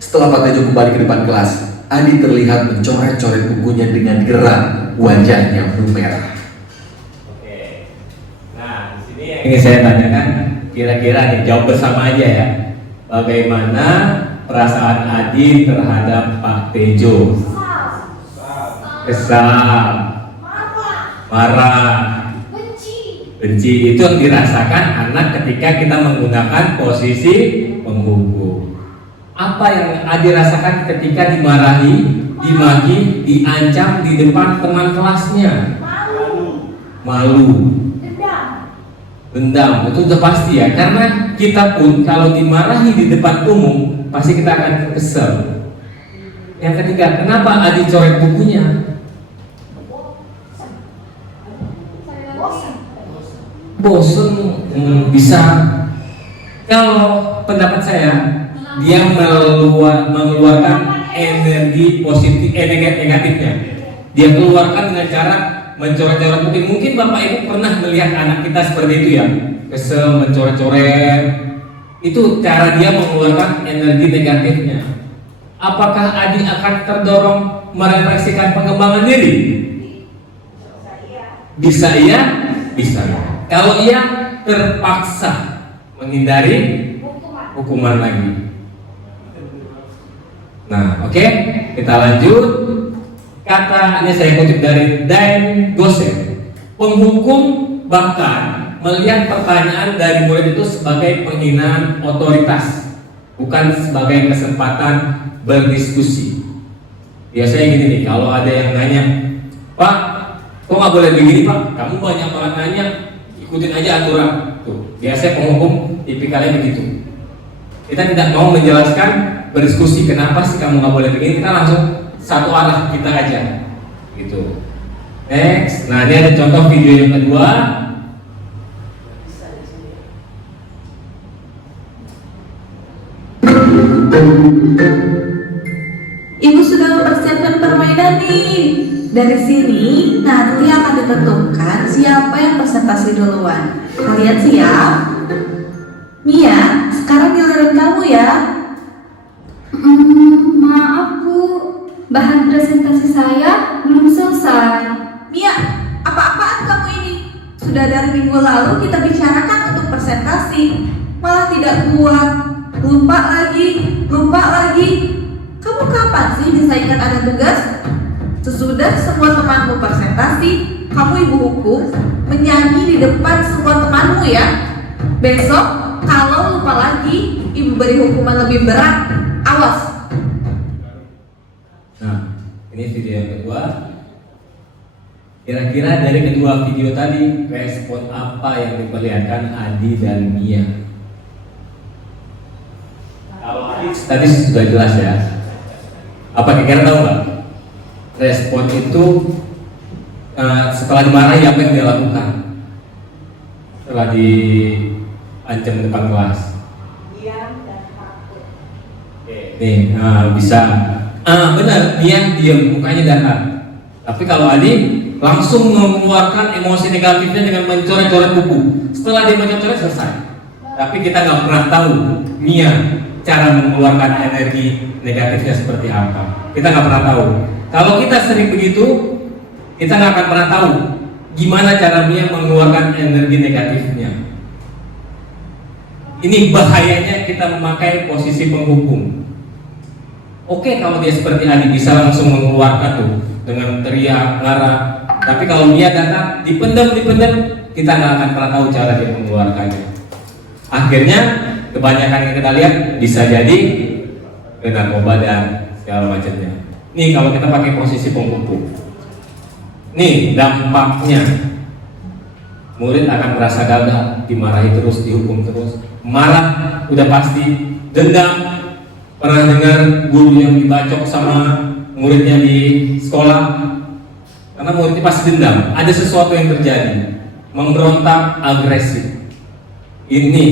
Setelah Pak Tejo kembali ke depan kelas, Adi terlihat mencoret-coret bukunya dengan geram, wajahnya merah. Oke. Nah, di sini yang ingin saya tanyakan, kira-kira nih jawab bersama aja ya. Bagaimana perasaan Adi terhadap Pak Tejo? Kesal, marah, benci. Itu yang dirasakan anak ketika kita menggunakan posisi penghukum. Apa yang Adi rasakan ketika dimarahi, dimaki, diancam di depan teman kelasnya? Malu. Dendam. Itu udah pasti ya, karena kita pun kalau dimarahi di depan umum pasti kita akan kesel. Yang ketiga, kenapa Adi coret bukunya? Bosen. Bisa. Kalau pendapat saya, dia mengeluarkan energi positif, negatifnya. Dia keluarkan dengan cara mencoret-coret buku. Mungkin Bapak Ibu pernah melihat anak kita seperti itu ya, kesel, mencoret-coret. Itu cara dia mengeluarkan energi negatifnya. Apakah Adi akan terdorong merefleksikan pengembangan diri? Bisa iya, bisa. Kalau iya, terpaksa menghindari hukuman lagi. Nah, oke, kita lanjut. Kata ini saya kutip dari Dan Gosset. Penghukum bahkan melihat pertanyaan dari murid itu sebagai penghinaan otoritas, bukan sebagai kesempatan berdiskusi. Biasanya gini nih, kalau ada yang nanya, Pak, kok nggak boleh begini Pak? Kamu banyak banget nanya, ikutin aja aturan. Tuh, biasanya penghukum tipikalnya begitu. Kita tidak mau menjelaskan, berdiskusi kenapa sih kamu nggak boleh begini. Kita langsung satu arah kita aja, gitu. Next, nah ini ada contoh video yang kedua. Ibu sudah mempersiapkan permainan nih. Dari sini nanti akan ditentukan siapa yang presentasi duluan. Kalian siap? Mia, sekarang giliran kamu ya. Maaf Bu, bahan presentasi saya belum selesai. Mia, apa-apaan kamu ini? Sudah dari minggu lalu kita bicarakan untuk presentasi, malah tidak buat. Lupa lagi. Kamu kapan sih bisa ingat ada tugas? Sesudah semua temanmu presentasi, kamu ibu hukum menyanyi di depan semua temanmu ya. Besok kalau lupa lagi, ibu beri hukuman lebih berat. Awas. Nah, ini video yang kedua. Kira-kira dari kedua video tadi, respon apa yang diperlihatkan Adi dan Mia? Kalau Adi tadi sudah jelas ya. Apa kira-kira tahu nggak? Respon itu setelah dimarahi apa yang dia lakukan? Setelah diancam depan kelas. Diam dan takut. Nih, bisa. Benar, dia diam, mukanya datar. Tapi kalau Adi langsung mengeluarkan emosi negatifnya dengan mencoret-coret buku. Setelah dia mencoret selesai. Tapi kita nggak pernah tahu Mia cara mengeluarkan energi negatifnya seperti apa. Kita nggak pernah tahu. Kalau kita sering begitu, kita nggak akan pernah tahu gimana cara Mia mengeluarkan energi negatifnya. Ini bahayanya kita memakai posisi penghukum. Oke, kalau dia seperti Adi bisa langsung mengeluarkan tuh dengan teriak, marah. Tapi kalau dia datang dipendam, kita nggak akan pernah tahu cara dia mengeluarkannya. Akhirnya kebanyakan yang kita lihat bisa jadi narkoba dan segala macamnya. Nih kalau kita pakai posisi penghukum, nih dampaknya murid akan merasa gagal, dimarahi terus, dihukum terus, marah udah pasti, dendam. Pernah dengar guru yang dibacok sama muridnya di sekolah? Karena muridnya pasti dendam, ada sesuatu yang terjadi, memberontak, agresif. Ini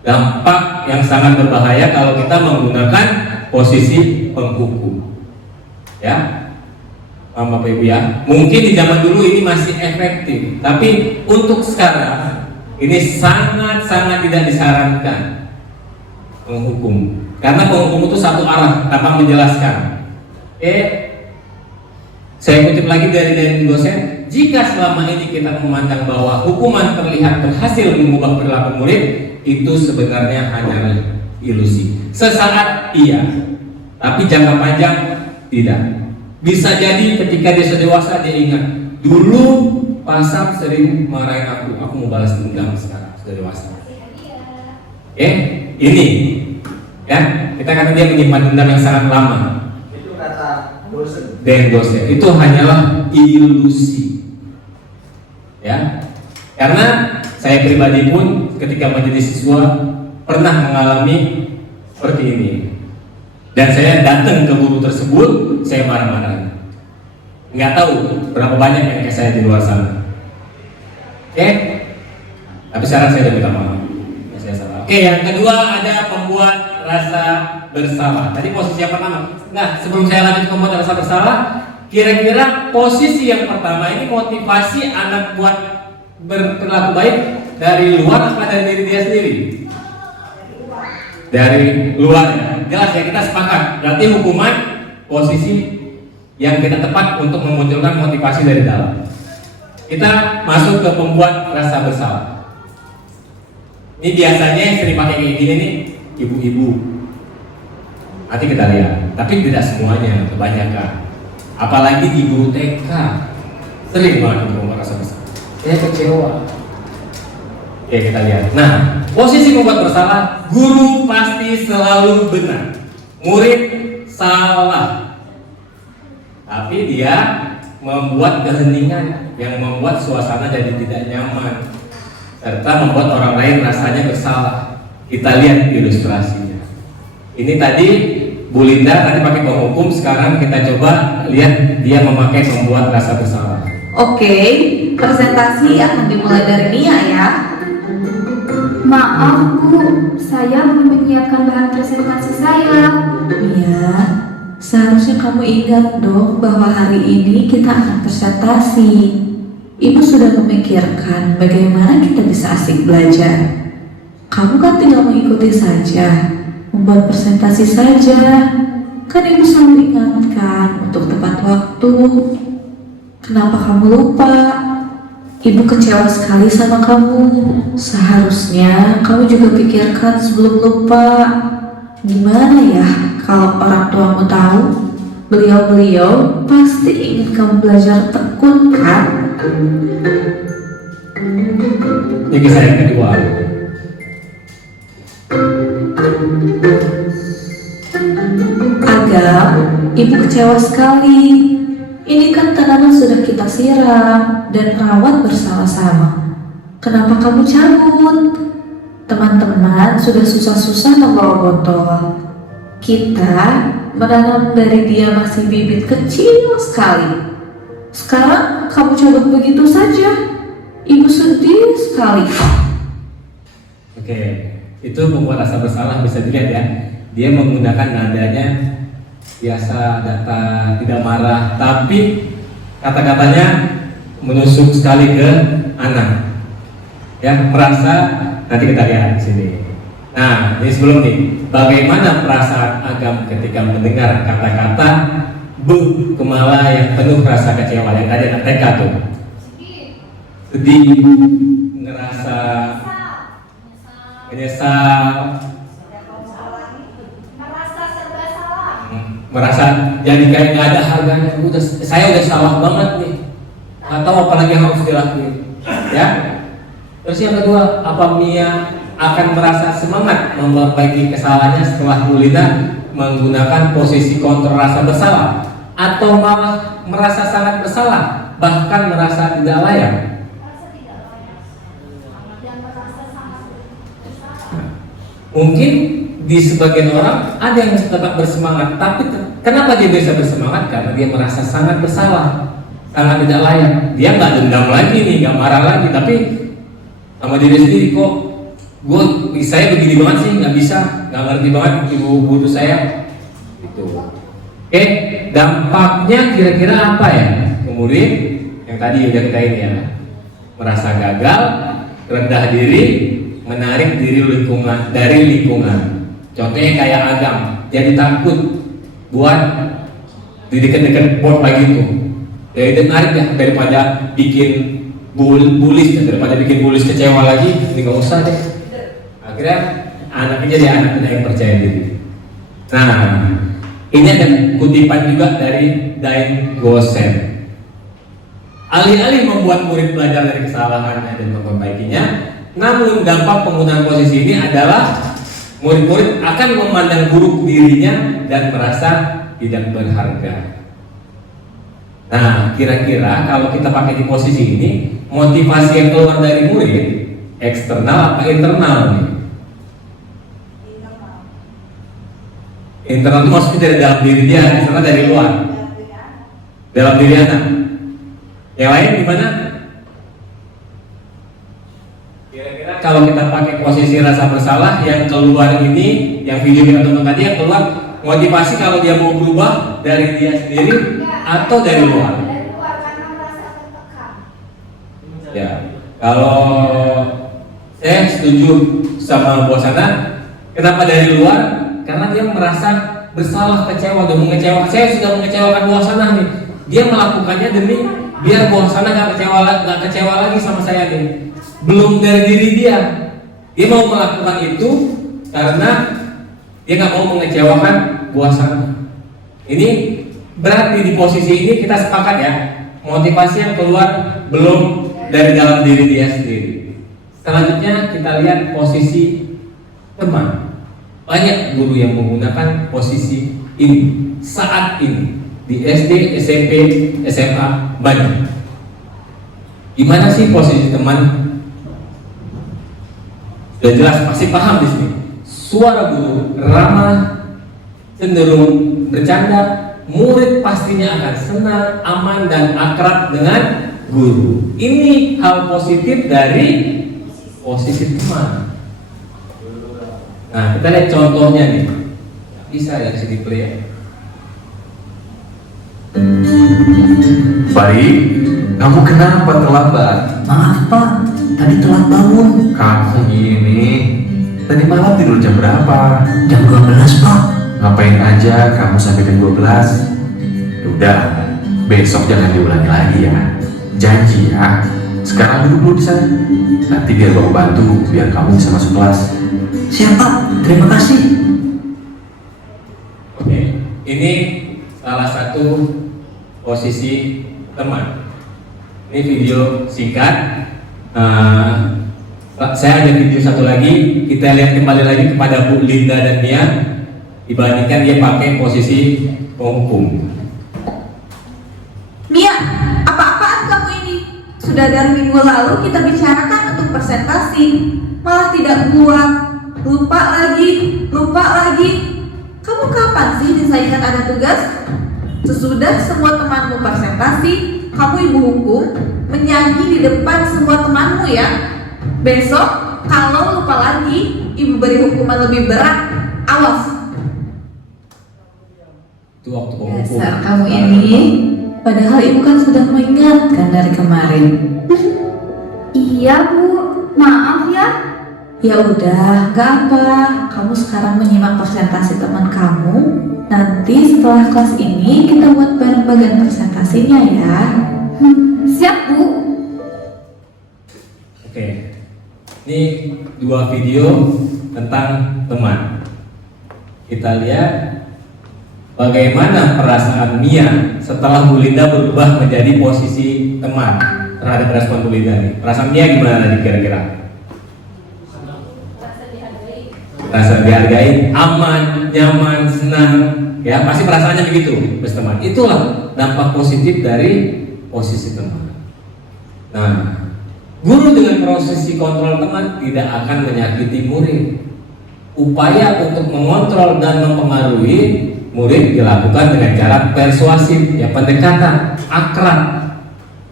dampak yang sangat berbahaya kalau kita menggunakan posisi penghukum. Ya, Bapak Ibu ya. Mungkin di zaman dulu ini masih efektif, tapi untuk sekarang ini sangat-sangat tidak disarankan menghukum, karena penghukum itu satu arah tanpa menjelaskan. Saya kutip lagi dari dosen, jika selama ini kita memandang bahwa hukuman terlihat berhasil mengubah perilaku murid, itu sebenarnya hanya ilusi. Sesaat iya, tapi jangka panjang tidak. Bisa jadi ketika dia sudah dewasa dia ingat, dulu Pasam sering marahin aku mau balas dendam sekarang sudah dewasa. Ini ya, kita kata dia menyimpan dendam yang sangat lama. Itu kata dosen. Dosen itu hanyalah ilusi. Ya. Karena saya pribadi pun ketika menjadi siswa pernah mengalami seperti ini. Dan saya datang ke guru tersebut, saya marah-marah. Nggak tahu berapa banyak yang kayak saya di luar sana. Tapi sekarang saya udah minta maaf. Saya salah. Yang kedua ada pembuat rasa bersalah. Tadi posisi yang pertama. Nah, sebelum saya lanjut pembuat rasa bersalah, kira-kira posisi yang pertama ini motivasi anak buat berperilaku baik dari luar apa dari diri dia sendiri? Dari luar ya. Jelas ya, kita sepakat. Berarti hukuman posisi yang kita tepat untuk memunculkan motivasi dari dalam. Kita masuk ke pembuat rasa bersalah. Ini biasanya yang sering pakai kayak gini nih ibu-ibu. Nanti kita lihat. Tapi tidak semuanya, kebanyakan. Apalagi di guru TK sering banget pembuat rasa bersalah. Saya kecewa. Kita lihat. Nah, posisi membuat bersalah, guru pasti selalu benar, murid salah. Tapi dia membuat keheningan yang membuat suasana jadi tidak nyaman, serta membuat orang lain rasanya bersalah. Kita lihat ilustrasinya. Ini tadi Bu Linda tadi pakai penghukum, sekarang kita coba lihat dia memakai membuat rasa bersalah. Oke, presentasi akan dimulai dari Nia ya. Maaf Bu, saya belum menyiapkan bahan presentasi saya. Nia, seharusnya kamu ingat dong bahwa hari ini kita akan presentasi. Ibu sudah memikirkan bagaimana kita bisa asik belajar. Kamu kan tinggal mengikuti saja, membuat presentasi saja. Kan ibu selalu ingatkan untuk tepat waktu. Kenapa kamu lupa? Ibu kecewa sekali sama kamu. Seharusnya kamu juga pikirkan sebelum lupa. Gimana ya kalau orang tuamu tahu? Beliau-beliau pasti ingin kamu belajar tekun kan? Ini kisah yang kedua. Agam, ibu kecewa sekali. Ini kan tanaman sudah kita siram dan rawat bersama-sama. Kenapa kamu cabut? Teman-teman sudah susah-susah membawa botol. Kita menanam dari dia masih bibit kecil sekali. Sekarang kamu cabut begitu saja. Ibu sedih sekali. Oke, itu membuat rasa bersalah bisa dilihat ya. Dia menggunakan nadanya biasa, data tidak marah, tapi kata-katanya menusuk sekali ke anak. Ya, merasa, nanti kita lihat di sini. Nah, ini sebelum nih, bagaimana perasaan Agam ketika mendengar kata-kata Kemala yang penuh rasa kecewa yang tadi anak TK tuh? Sedih, ngerasa menyesal, merasa jadi kayak nggak ada harganya. Saya udah salah banget nih, nggak tahu apa lagi yang harus dilakuin, ya. Terus yang kedua, apa Mia akan merasa semangat memperbaiki kesalahannya setelah Bu Linda menggunakan posisi kontrol rasa bersalah, atau malah merasa sangat bersalah, bahkan merasa tidak layak? Mungkin di sebagian orang ada yang tetap bersemangat, tapi kenapa dia bisa bersemangat? Karena dia merasa sangat bersalah, sangat tidak layak. Dia nggak dendam lagi nih, nggak marah lagi, tapi sama diri sendiri, kok saya begini banget sih, nggak bisa, nggak ngerti banget ibu butuh saya. Itu Oke, dampaknya kira-kira apa ya ke murid? Yang tadi udah kita ini ya, merasa gagal, rendah diri, menarik diri dari lingkungan. Contohnya kayak Adam, jadi takut buat di dekat-dekat board lagi itu. Jadi menarik ya, daripada bikin bullies, daripada bikin bullies kecewa lagi, ini nggak usah deh. Akhirnya anaknya jadi anak yang percaya diri. Nah, ini ada kutipan juga dari Dain Gosen. Alih-alih membuat murid belajar dari kesalahannya dan memperbaikinya, namun dampak penggunaan posisi ini adalah murid-murid akan memandang buruk dirinya dan merasa tidak berharga. Nah, kira-kira kalau kita pakai di posisi ini, motivasi yang keluar dari murid eksternal apa internal nih? Internal itu maksudnya dari dalam diri dia, eksternal dari luar. Dalam diri anak. Yang lain gimana? Kira-kira kalau kita pakai posisi rasa bersalah, yang keluar ini, yang video kita tonton tadi, yang keluar motivasi kalau dia mau berubah dari dia sendiri atau dari luar? Dari luar karena merasa tertekan. Ya, kalau saya setuju sama Bosana, kenapa dari luar? Karena dia merasa bersalah, kecewa, dan mengecewakan. Saya sudah mengecewakan Bosana nih. Dia melakukannya demi biar Bosana nggak kecewa lagi sama saya nih. Belum dari diri dia. Dia mau melakukan itu karena dia nggak mau mengecewakan Bosana. Ini berarti di posisi ini kita sepakat ya, motivasi yang keluar belum dari dalam diri dia sendiri. Selanjutnya kita lihat posisi teman. Banyak guru yang menggunakan posisi ini saat ini di SD, SMP, SMA banyak. Gimana sih posisi teman? Sudah jelas, pasti paham di sini. Suara guru ramah, cenderung bercanda, murid pastinya akan senang, aman, dan akrab dengan guru. Ini hal positif dari posisi teman. Nah, kita lihat contohnya nih. Bisa ya sini play ya. Baik, kamu kenapa terlambat? Maaf Pak, tadi telat bangun. Kamu ini tadi malam tidur jam berapa? Jam 12 Pak. Ngapain aja kamu sampai jam 12? Udah, besok jangan diulangi lagi ya. Janji ya. Sekarang duduk dulu di sana. Nanti biar bapak bantu biar kamu bisa masuk kelas. Siap Pak, terima kasih. Oke, ini salah satu posisi teman. Ini video singkat. Saya ada video satu lagi. Kita lihat kembali lagi kepada Bu Linda dan Mia. Dibandingkan dia pakai posisi penghukum. Mia, apa-apaan kamu ini? Sudah dari minggu lalu kita bicarakan untuk presentasi, malah tidak buat. Lupa lagi. Kamu kapan sih disayangkan ada tugas? Sesudah semua temanmu presentasi, kamu ibu hukum menyanyi di depan semua temanmu ya. Besok kalau lupa lagi, ibu beri hukuman lebih berat. Awas. Itu waktu penghukum. Dasar kamu ini. Padahal ibu kan sudah mengingatkan dari kemarin. Iya Bu, maaf ya. Ya udah, gak apa. Kamu sekarang menyimak presentasi teman kamu. Nanti setelah kelas ini kita buat bareng bagian presentasinya ya. Siap Bu. Oke, ini dua video tentang teman. Kita lihat bagaimana perasaan Mia setelah Bu Linda berubah menjadi posisi teman terhadap respon Bu Linda nih. Perasaan Mia gimana tadi kira-kira? Rasa dihargai, aman, nyaman, senang, ya pasti perasaannya begitu, teman. Itulah dampak positif dari posisi teman. Nah, guru dengan posisi kontrol teman tidak akan menyakiti murid. Upaya untuk mengontrol dan mempengaruhi murid dilakukan dengan cara persuasif, ya pendekatan, akrab.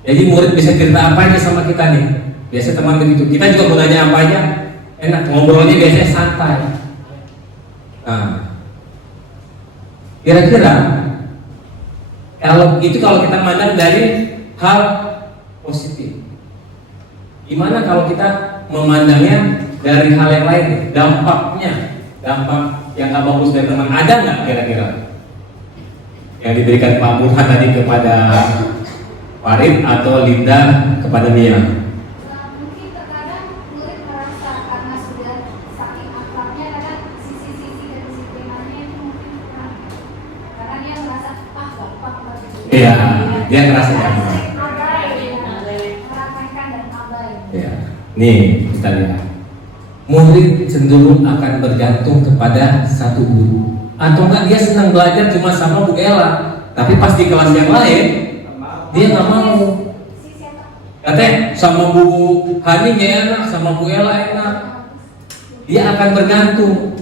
Jadi murid bisa cerita apa aja sama kita nih. Biasa teman begitu. Kita juga mau nanya apa aja, enak, ngobrolnya biasanya santai. Nah, kira-kira Kalau kita mandang dari hal positif. Gimana kalau kita memandangnya dari hal yang lain? Dampak yang nggak bagus dari teman ada nggak kira-kira? Yang diberikan Pak Burhan tadi kepada Farid atau Linda kepada Mia? Mungkin terkadang murid merasa karena sudah saking akrabnya kadang sisi-sisi kedisiplinannya itu mungkin kurang. Karena dia merasa gampang banget. Iya, dia ngerasa gampang. Meremehkan dan abai. Ya, nih kita lihat. Murid cenderung akan bergantung kepada satu guru, atau enggak dia senang belajar cuma sama Bu Ella, tapi pas di kelas yang lain dia nggak mau. Katanya sama Bu Hani nggak enak, sama Bu Ella enak. Dia akan bergantung,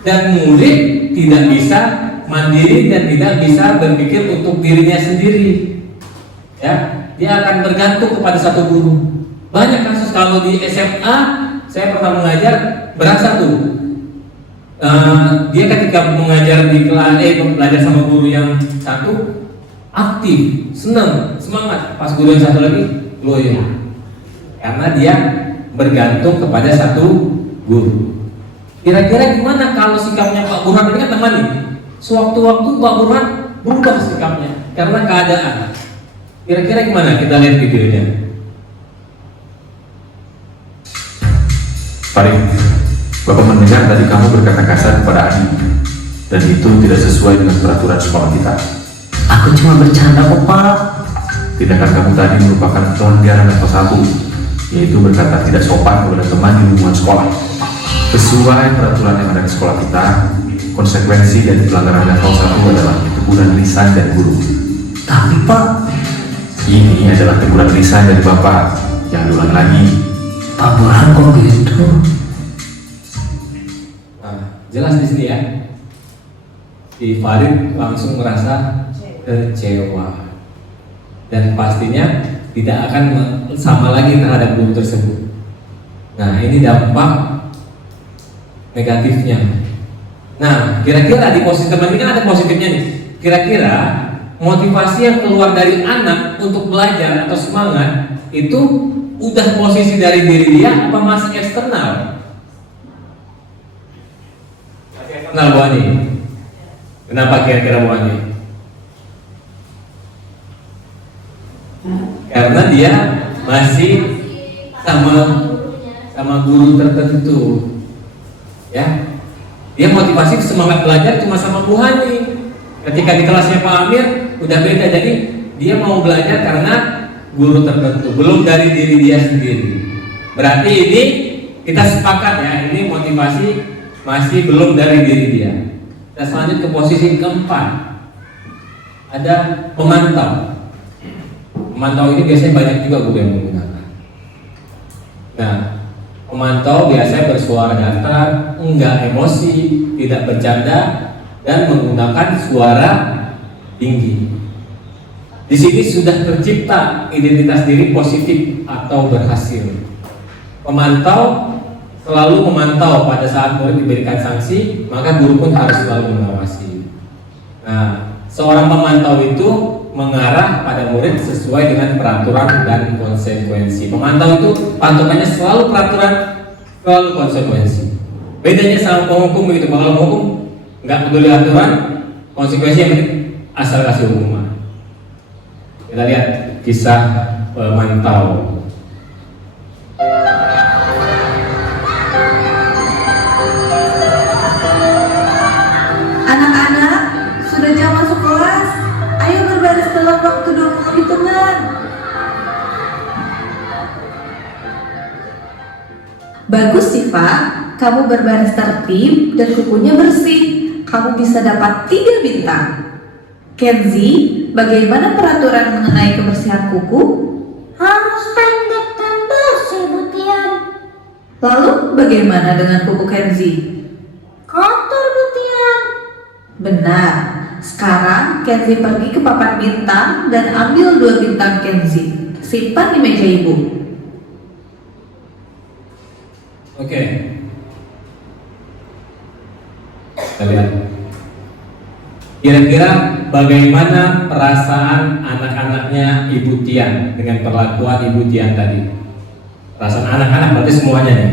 dan murid tidak bisa mandiri dan tidak bisa berpikir untuk dirinya sendiri. Ya, dia akan bergantung kepada satu guru. Banyak kasus kalau di SMA. Saya pernah mengajar, berasa tuh dia ketika mengajar di kelas belajar sama guru yang satu aktif, senang, semangat. Pas guru yang satu lagi loyo, karena dia bergantung kepada satu guru. Kira-kira gimana kalau sikapnya Pak Burhan ini kan teman nih? Sewaktu-waktu Pak Burhan berubah sikapnya karena keadaan. Kira-kira gimana? Kita lihat videonya. Farid, Bapak mendengar tadi kamu berkata kasar kepada Adi, dan itu tidak sesuai dengan peraturan sekolah kita. Aku cuma bercanda kok, Pak. Tindakan kamu tadi merupakan pelanggaran level 1, yaitu berkata tidak sopan kepada teman di lingkungan sekolah. Sesuai peraturan yang ada di sekolah kita, konsekuensi dari pelanggaran level 1 adalah teguran lisan dari guru. Tapi, Pak, Ini adalah teguran lisan dari Bapak. Jangan diulang lagi. Pak Burhan kok gitu? Nah, jelas di sini ya. Si Farid langsung merasa kecewa dan pastinya tidak akan sama lagi terhadap guru tersebut. Nah, ini dampak negatifnya. Nah, kira-kira di posisi teman ini kan ada positifnya nih. Kira-kira motivasi yang keluar dari anak untuk belajar atau semangat itu udah posisi dari diri dia apa masih eksternal? Masih eksternal Bu Ani. Kenapa kira-kira Bu Ani? Karena dia masih sama guru tertentu, ya. Dia motivasi semangat belajar cuma sama Bu Hani. Ketika di kelasnya Pak Amir udah beda, jadi dia mau belajar karena guru tertentu, belum dari diri dia sendiri. Berarti ini kita sepakat ya, ini motivasi masih belum dari diri dia. Kita selanjut ke posisi keempat. Ada pemantau. Pemantau ini biasanya banyak juga guru yang menggunakan. Nah, pemantau biasanya bersuara datar, enggak emosi, tidak bercanda, dan menggunakan suara tinggi. Di sini sudah tercipta identitas diri positif atau berhasil. Pemantau selalu memantau pada saat murid diberikan sanksi, maka guru pun harus selalu mengawasi. Nah, seorang pemantau itu mengarah pada murid sesuai dengan peraturan dan konsekuensi. Pemantau itu patokannya selalu peraturan, selalu konsekuensi. Bedanya sama penghukum begitu. Kalau penghukum nggak peduli aturan, konsekuensi yang penting asal kasih hukuman. Kita lihat kisah pemantau. Anak-anak, sudah jam masuk kelas. Ayo berbaris dalam waktu 20 hitungan. Bagus Siva, kamu berbaris tertib dan kukunya bersih. Kamu bisa dapat 3 bintang. Kenzi, bagaimana peraturan mengenai kebersihan kuku? Harus pendek dan bersih, Bu Tian. Lalu bagaimana dengan kuku Kenzi? Kotor, Bu Tian. Benar. Sekarang Kenzi pergi ke papan bintang dan ambil 2 bintang Kenzi. Simpan di meja ibu. Oke. Kita lihat. Kira-kira bagaimana perasaan anak-anaknya Ibu Tian dengan perlakuan Ibu Tian tadi. Perasaan anak-anak berarti semuanya nih.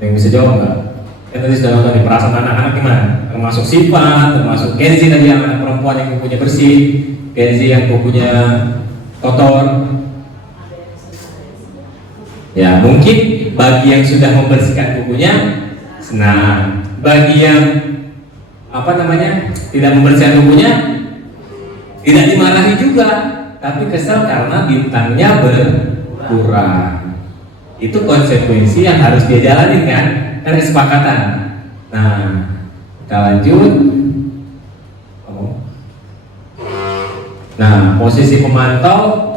Yang bisa jawab nggak? Kan tadi sudah nonton nih, perasaan anak-anak gimana? Termasuk sifat, termasuk Kenzi tadi yang anak perempuan yang kukunya bersih, Kenzi yang kukunya kotor. Ya mungkin bagi yang sudah membersihkan kukunya senang, bagi yang tidak membersihkan kukunya tidak dimarahi juga, tapi kesal karena bintangnya berkurang. Itu konsekuensi yang harus dia jalani kan kesepakatan. Nah, kita lanjut. Nah, posisi pemantau.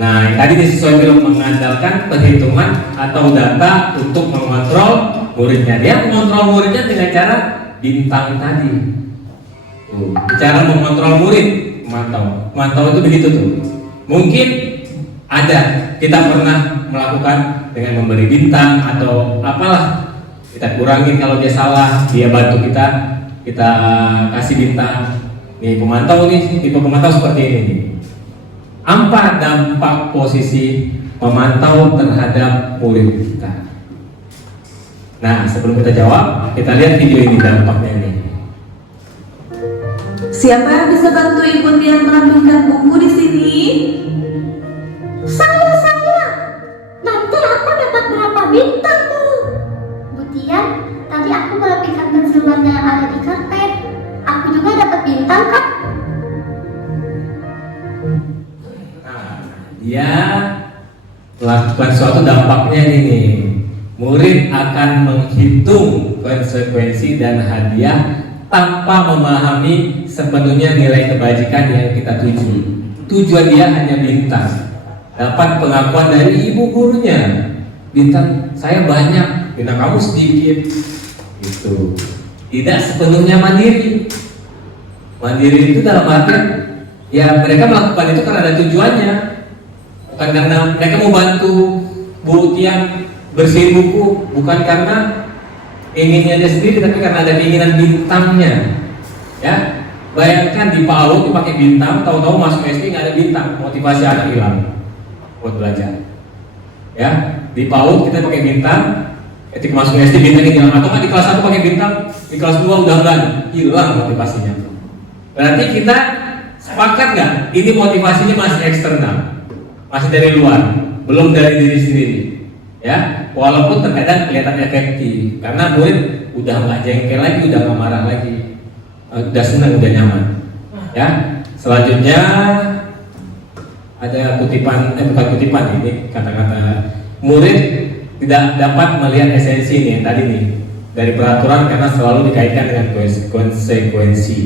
Nah, tadi sesuai film mengandalkan perhitungan atau data untuk mengontrol muridnya. Dia mengontrol muridnya dengan cara bintang tadi. Tuh, cara mengontrol murid, memantau. Memantau itu begitu tuh. Mungkin ada kita pernah melakukan dengan memberi bintang atau apalah. Kita kurangin kalau dia salah, dia bantu kita kasih bintang. Nih pemantau nih, tipe pemantau seperti ini nih. Apa dampak posisi memantau terhadap murid kita? Nah, sebelum kita jawab, kita lihat video ini dampaknya nih. Siapa yang bisa bantu Ibu Tian merapikan buku di sini? Saya. Nanti aku dapat berapa bintang tuh? Bu Tian, tadi aku merapikan pensil warna yang ada di karpet. Aku juga dapat bintang kan? Dia melakukan suatu dampaknya ini. Murid akan menghitung konsekuensi dan hadiah tanpa memahami sepenuhnya nilai kebajikan yang kita tuju. Tujuan dia hanya bintang. Dapat pengakuan dari ibu gurunya. Bintang saya banyak, bintang kamu sedikit. Gitu. Tidak sepenuhnya mandiri. Mandiri itu dalam artian ya mereka melakukan itu karena ada tujuannya. Bukan karena mereka mau bantu Bu Tian bersihin buku, bukan karena inginnya dia sendiri, tapi karena ada keinginan bintangnya. Ya, bayangkan di PAUD dipakai bintang, tahu-tahu masuk SD nggak ada bintang, motivasi anak hilang buat belajar. Ya, di PAUD kita pakai bintang, ketika masuk SD bintangnya hilang, atau kan di kelas 1 pakai bintang, di kelas 2 udah enggak, hilang motivasinya. Berarti kita sepakat nggak? Ini motivasinya masih eksternal. Masih dari luar, belum dari diri sendiri, ya. Walaupun terkadang kelihatan efektif, karena murid udah nggak jengkel lagi, udah nggak marah lagi, udah senang, udah nyaman, ya. Selanjutnya ada kutipan, bukan kutipan ini kata-kata murid tidak dapat melihat esensi nih yang tadi nih dari peraturan karena selalu dikaitkan dengan konsekuensi.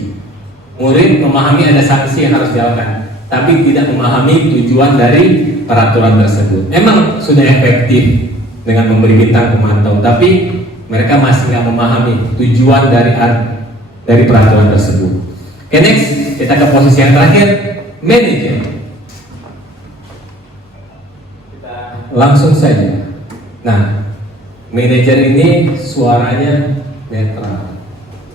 Murid memahami ada sanksi yang harus dilakukan, tapi tidak memahami tujuan dari peraturan tersebut. Memang sudah efektif dengan memberi bintang pemantau, tapi mereka masih nggak memahami tujuan dari peraturan tersebut. Oke, next kita ke posisi yang terakhir, manajer. Kita langsung saja. Nah, manajer ini suaranya netral,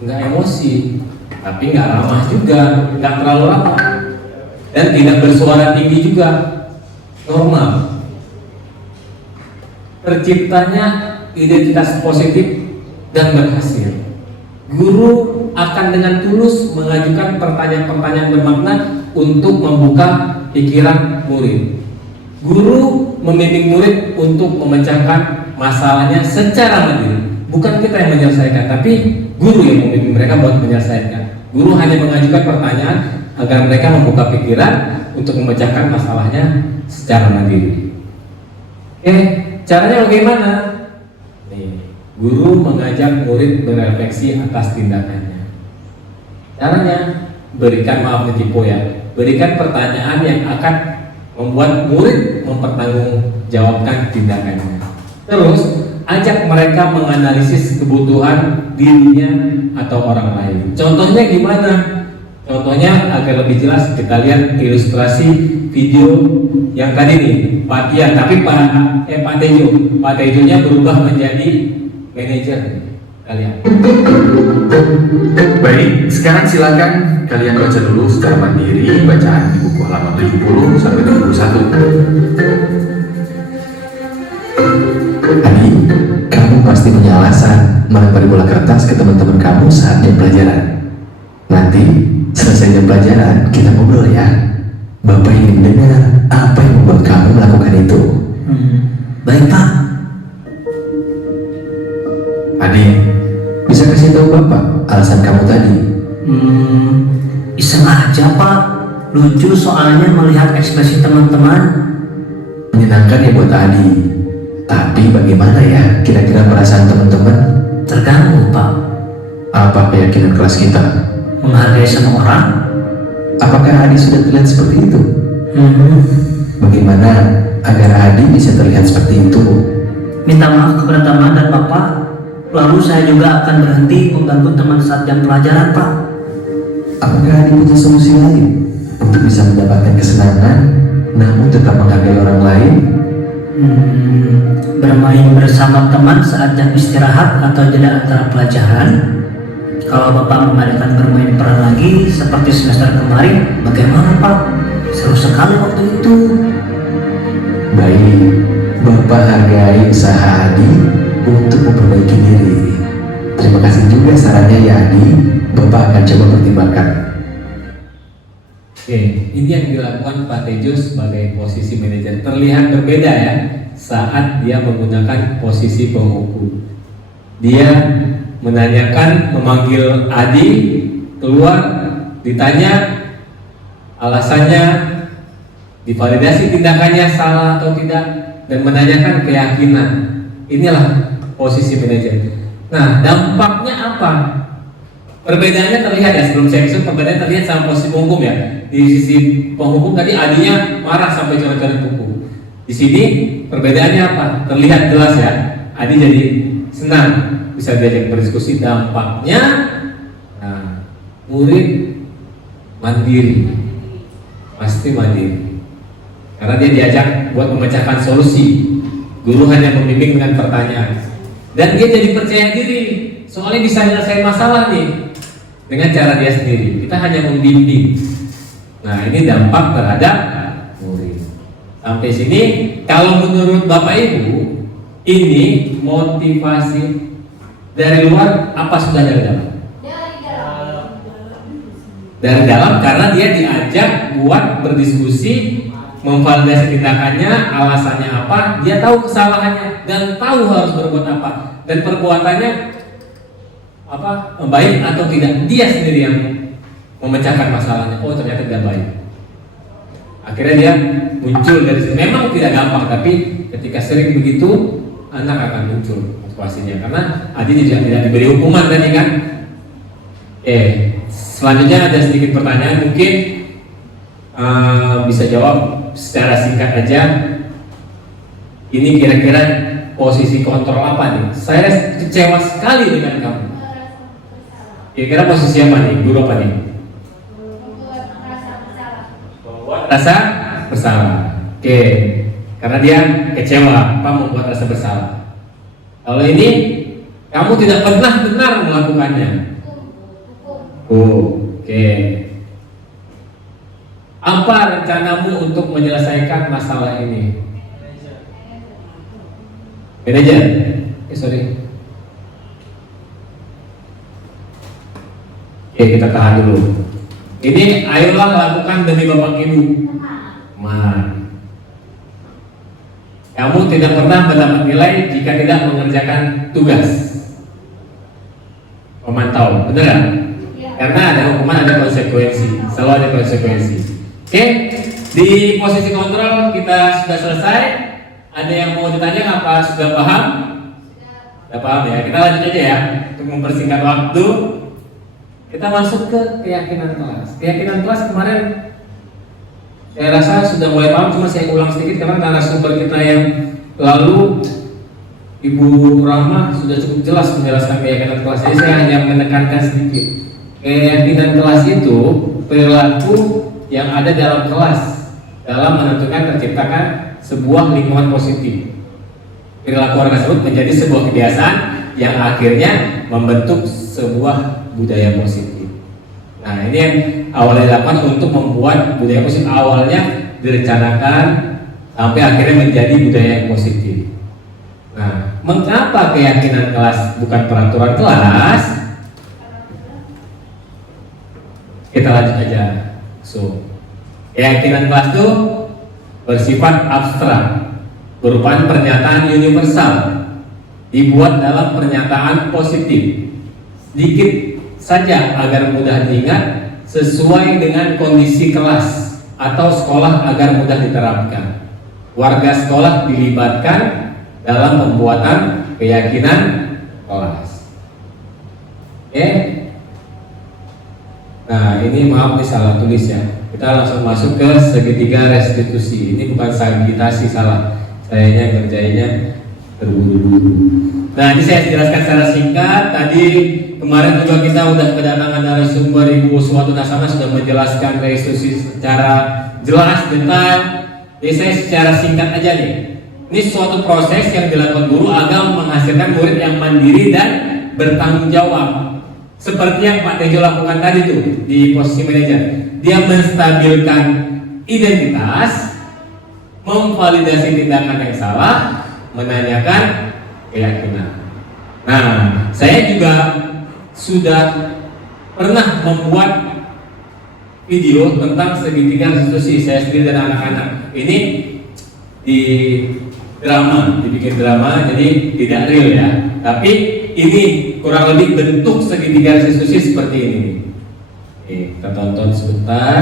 nggak emosi, tapi nggak ramah juga, nggak terlalu ramah. Dan tidak bersuara tinggi juga, normal. Terciptanya identitas positif dan berhasil. Guru akan dengan tulus mengajukan pertanyaan-pertanyaan bermakna untuk membuka pikiran murid. Guru membimbing murid untuk memecahkan masalahnya secara mandiri. Bukan kita yang menyelesaikan, tapi guru yang membimbing mereka buat menyelesaikan. Guru hanya mengajukan pertanyaan agar mereka membuka pikiran untuk memecahkan masalahnya secara mandiri. Oke, caranya bagaimana? Nih, guru mengajak murid berefleksi atas tindakannya. Caranya, berikan maaf ditipu ya, berikan pertanyaan yang akan membuat murid mempertanggungjawabkan tindakannya. Terus, ajak mereka menganalisis kebutuhan dirinya atau orang lain. Contohnya gimana? Contohnya agar lebih jelas kita lihat ilustrasi video yang tadi nih, Pak Tian, tapi Pak Tejo. Pak Tejonya berubah menjadi manajer. kalian. Baik, sekarang silakan kalian baca dulu secara mandiri bacaan di buku halaman 70 sampai 71. Adi, kamu pasti punya alasan melempari bola kertas ke teman-teman kamu saat jam pelajaran. Nanti selesai jam pelajaran kita ngobrol ya. Bapak ingin mendengar apa yang membuat kamu melakukan itu. Baik Pak. Adi, bisa kasih tahu Bapak alasan kamu tadi? Iseng aja Pak. Lucu soalnya melihat ekspresi teman-teman. Menyenangkan ya buat Adi. Tapi bagaimana ya kira-kira perasaan teman-teman? Terganggu Pak. Apa keyakinan kelas kita? Menghargai semua orang. Apakah Adi sudah terlihat seperti itu? Bagaimana agar Adi bisa terlihat seperti itu? Minta maaf kepada teman dan Bapak. Lalu saya juga akan berhenti mengganggu teman saat jam pelajaran Pak. Apakah Adi punya solusi lain untuk bisa mendapatkan kesenangan namun tetap menghargai orang lain? Bermain bersama teman saat jam istirahat atau jeda antara pelajaran. Kalau Bapak mengadakan bermain peran lagi seperti semester kemarin, bagaimana Pak? Seru sekali waktu itu. Baik, Bapak hargai usaha Adi untuk memperbaiki diri. Terima kasih juga sarannya ya Adi. Bapak akan coba pertimbangkan. Oke, ini yang dilakukan Pak Tejo sebagai posisi manajer. Terlihat berbeda ya saat dia menggunakan posisi penghukum. Dia menanyakan, memanggil Adi keluar, ditanya alasannya, divalidasi tindakannya salah atau tidak, dan menanyakan keyakinan. Inilah posisi manajer. Nah, dampaknya apa? Perbedaannya terlihat ya, sebelum saya ekspor, perbedaannya terlihat sama posisi penghukum ya. Di sisi penghukum tadi Adinya marah sampai coret-coret buku. Di sini perbedaannya apa? Terlihat jelas ya. Adi jadi senang bisa diajak berdiskusi. Dampaknya, nah, murid mandiri, pasti mandiri, karena dia diajak buat memecahkan solusi. Guru hanya membimbing dengan pertanyaan, dan dia jadi percaya diri. Soalnya bisa selesai masalah nih dengan cara dia sendiri. Kita hanya membimbing. Nah, ini dampak terhadap murid. Sampai sini, kalau menurut Bapak Ibu, ini motivasi dari luar apa sudah dari dalam? Dari dalam, karena dia diajak buat berdiskusi, memvalidasi tindakannya, alasannya apa, dia tahu kesalahannya dan tahu harus berbuat apa, dan perbuatannya apa, baik atau tidak, dia sendiri yang memecahkan masalahnya. Oh, ternyata tidak baik. Akhirnya dia muncul dari situ. Memang tidak gampang, tapi ketika sering begitu, anak akan muncul motivasinya. Karena Adi tidak diberi hukuman tadi kan. Selanjutnya ada sedikit pertanyaan, mungkin bisa jawab secara singkat aja. Ini kira-kira posisi kontrol apa nih? Saya kecewa sekali dengan kamu. Kira-kira posisi apa nih? Guru apa nih? Membuat rasa bersalah. Oke, karena dia kecewa, apa membuat rasa bersalah. Kalau ini, kamu tidak pernah benar melakukannya. Oke. Apa rencanamu untuk menyelesaikan masalah ini? Manajer? Sorry. Oke, kita tahan dulu. Ini ayolah lakukan demi Bapak Ibu. Kamu tidak pernah mendapat nilai jika tidak mengerjakan tugas pemantau, benar kan? Karena ada hukuman, ada konsekuensi, selalu ada konsekuensi. Oke, di posisi kontrol kita sudah selesai. Ada yang mau ditanya apa? Sudah paham? Sudah paham ya? Kita lanjut aja ya, untuk mempersingkat waktu. Kita masuk ke keyakinan kelas. Keyakinan kelas kemarin saya rasa sudah mulai paham, cuma saya ulang sedikit karena narasumber kita yang lalu Ibu Rahma sudah cukup jelas menjelaskan keyakinan kelas. Jadi saya hanya menekankan sedikit. Keyakinan kelas itu perilaku yang ada dalam kelas dalam menentukan terciptakan sebuah lingkungan positif. Perilaku orang tersebut menjadi sebuah kebiasaan yang akhirnya membentuk sebuah budaya positif. Nah, ini yang awalnya dilakukan untuk membuat budaya positif, awalnya direncanakan sampai akhirnya menjadi budaya yang positif. Nah, mengapa keyakinan kelas bukan peraturan kelas? Kita lanjut aja. So, keyakinan kelas itu bersifat abstrak, berupa pernyataan universal, dibuat dalam pernyataan positif, sedikit saja agar mudah diingat, sesuai dengan kondisi kelas atau sekolah agar mudah diterapkan. Warga sekolah dilibatkan dalam pembuatan keyakinan kelas. Oke? Nah, ini maaf nih salah tulis ya. Kita langsung masuk ke segitiga restitusi. Ini bukan sagitasi, salah. Sayanya ngerjainnya terburu-buru. Nah, ini saya jelaskan secara singkat. Tadi kemarin juga kita udah kedatangan narasumber Ibu Suwatu Nasama sudah menjelaskan restitusi secara jelas, detail. Jadi saya secara singkat aja nih. Ini suatu proses yang dilakukan guru agar menghasilkan murid yang mandiri dan bertanggung jawab. Seperti yang Pak Tejo lakukan tadi tuh di posisi manajer. Dia menstabilkan identitas, memvalidasi tindakan yang salah, menanyakan keyakinan. Nah, saya juga sudah pernah membuat video tentang segitiga restitusi, saya sendiri dan anak-anak. Ini di drama, dibikin drama, jadi tidak real ya. Tapi ini kurang lebih bentuk segitiga restitusi seperti ini. Oke, kita tonton sebentar.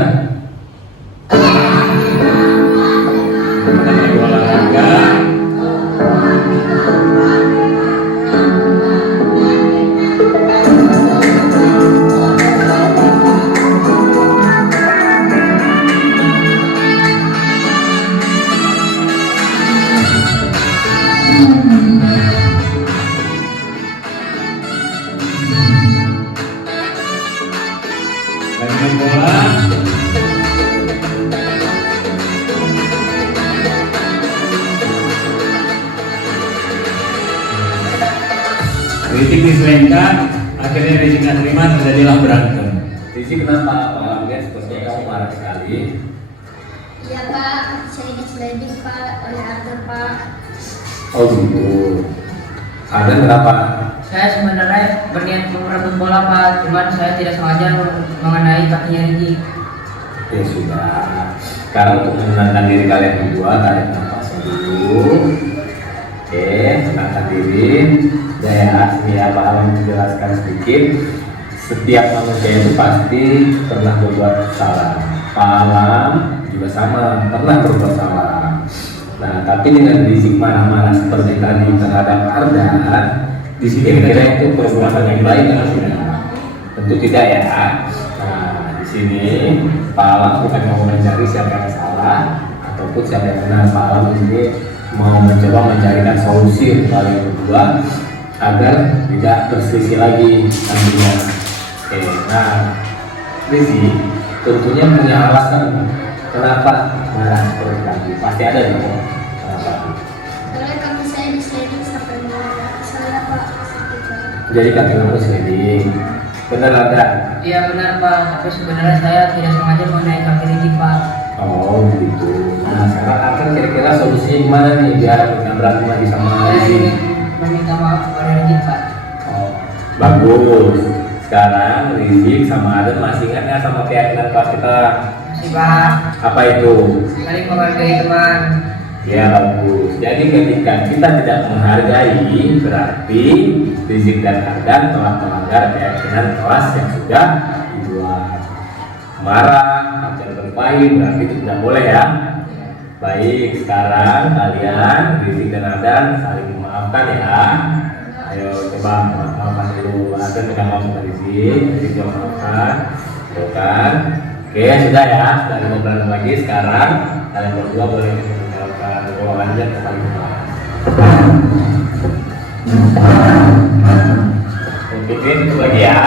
Kita lagi olahraga. Rizik diselengkat, akhirnya Rizik nggak terima, terjadilah berantem. Rizik kenapa? Pak lihat sepertinya kamu marah sekali. Iya Pak, saya diselengkat Pak oleh Arthur Pak. Oh gitu. Ada berapa? Saya sebenarnya berniat merebut bola Pak, cuman saya tidak sengaja mengenai kakinya Rizik. Ya sudah. Sekarang untuk menenangkan diri kalian berdua, tarik nafas dulu. Oke, tenangkan diri. Saya Pak Alam menjelaskan sedikit. Setiap manusia itu pasti pernah berbuat salah. Pak Alam juga sama, pernah berbuat salah. Nah, tapi dengan Rizik marah-marah seperti tadi terhadap Ardan, di sini kira itu perbuatan yang baik atau tidak? Tentu tidak ya. Nah, di sini Pak Alam bukan mau mencari siapa yang salah ataupun siapa yang benar. Pak Alam di sini mau mencoba mencarikan solusi untuk kalian berdua agar tidak berselisih lagi nantinya. Oke, nah Rizik tentunya punya alasan kenapa marah seperti tadi. Pasti ada dong. Kenapa? Karena kaki saya diselengkat sampai mengenai saya Pak. Jadi kaki kamu sliding. Benar ada? Iya benar Pak, tapi sebenarnya saya tidak sengaja mengenai kaki Rizik Pak. Oh begitu. Nah sekarang akan kira-kira solusinya gimana nih biar nggak berantem lagi sama Rizik? Meminta maaf kepada Rizik Pak. Oh bagus. Sekarang Rizik sama Adam masih ingat nggak sama keyakinan kelas kita? Masih Pak. Apa itu? Saling menghargai teman. Ya bagus. Jadi ketika kita tidak menghargai, berarti Rizik dan Adam telah melanggar keyakinan kelas yang sudah dibuat. Marah, ajar berkelahi, berarti itu tidak boleh ya. Baik, sekarang kalian Rizik dan Adam saling memaafkan ya. Ayo coba maafkan dulu. Adam pegang maaf sama Rizik juga maafkan. Bukan. Oke sudah ya. Sudah mau berantem lagi. Sekarang kalian berdua boleh menjawabkan ruangannya ke paling depan. Pimpin itu lagi ya.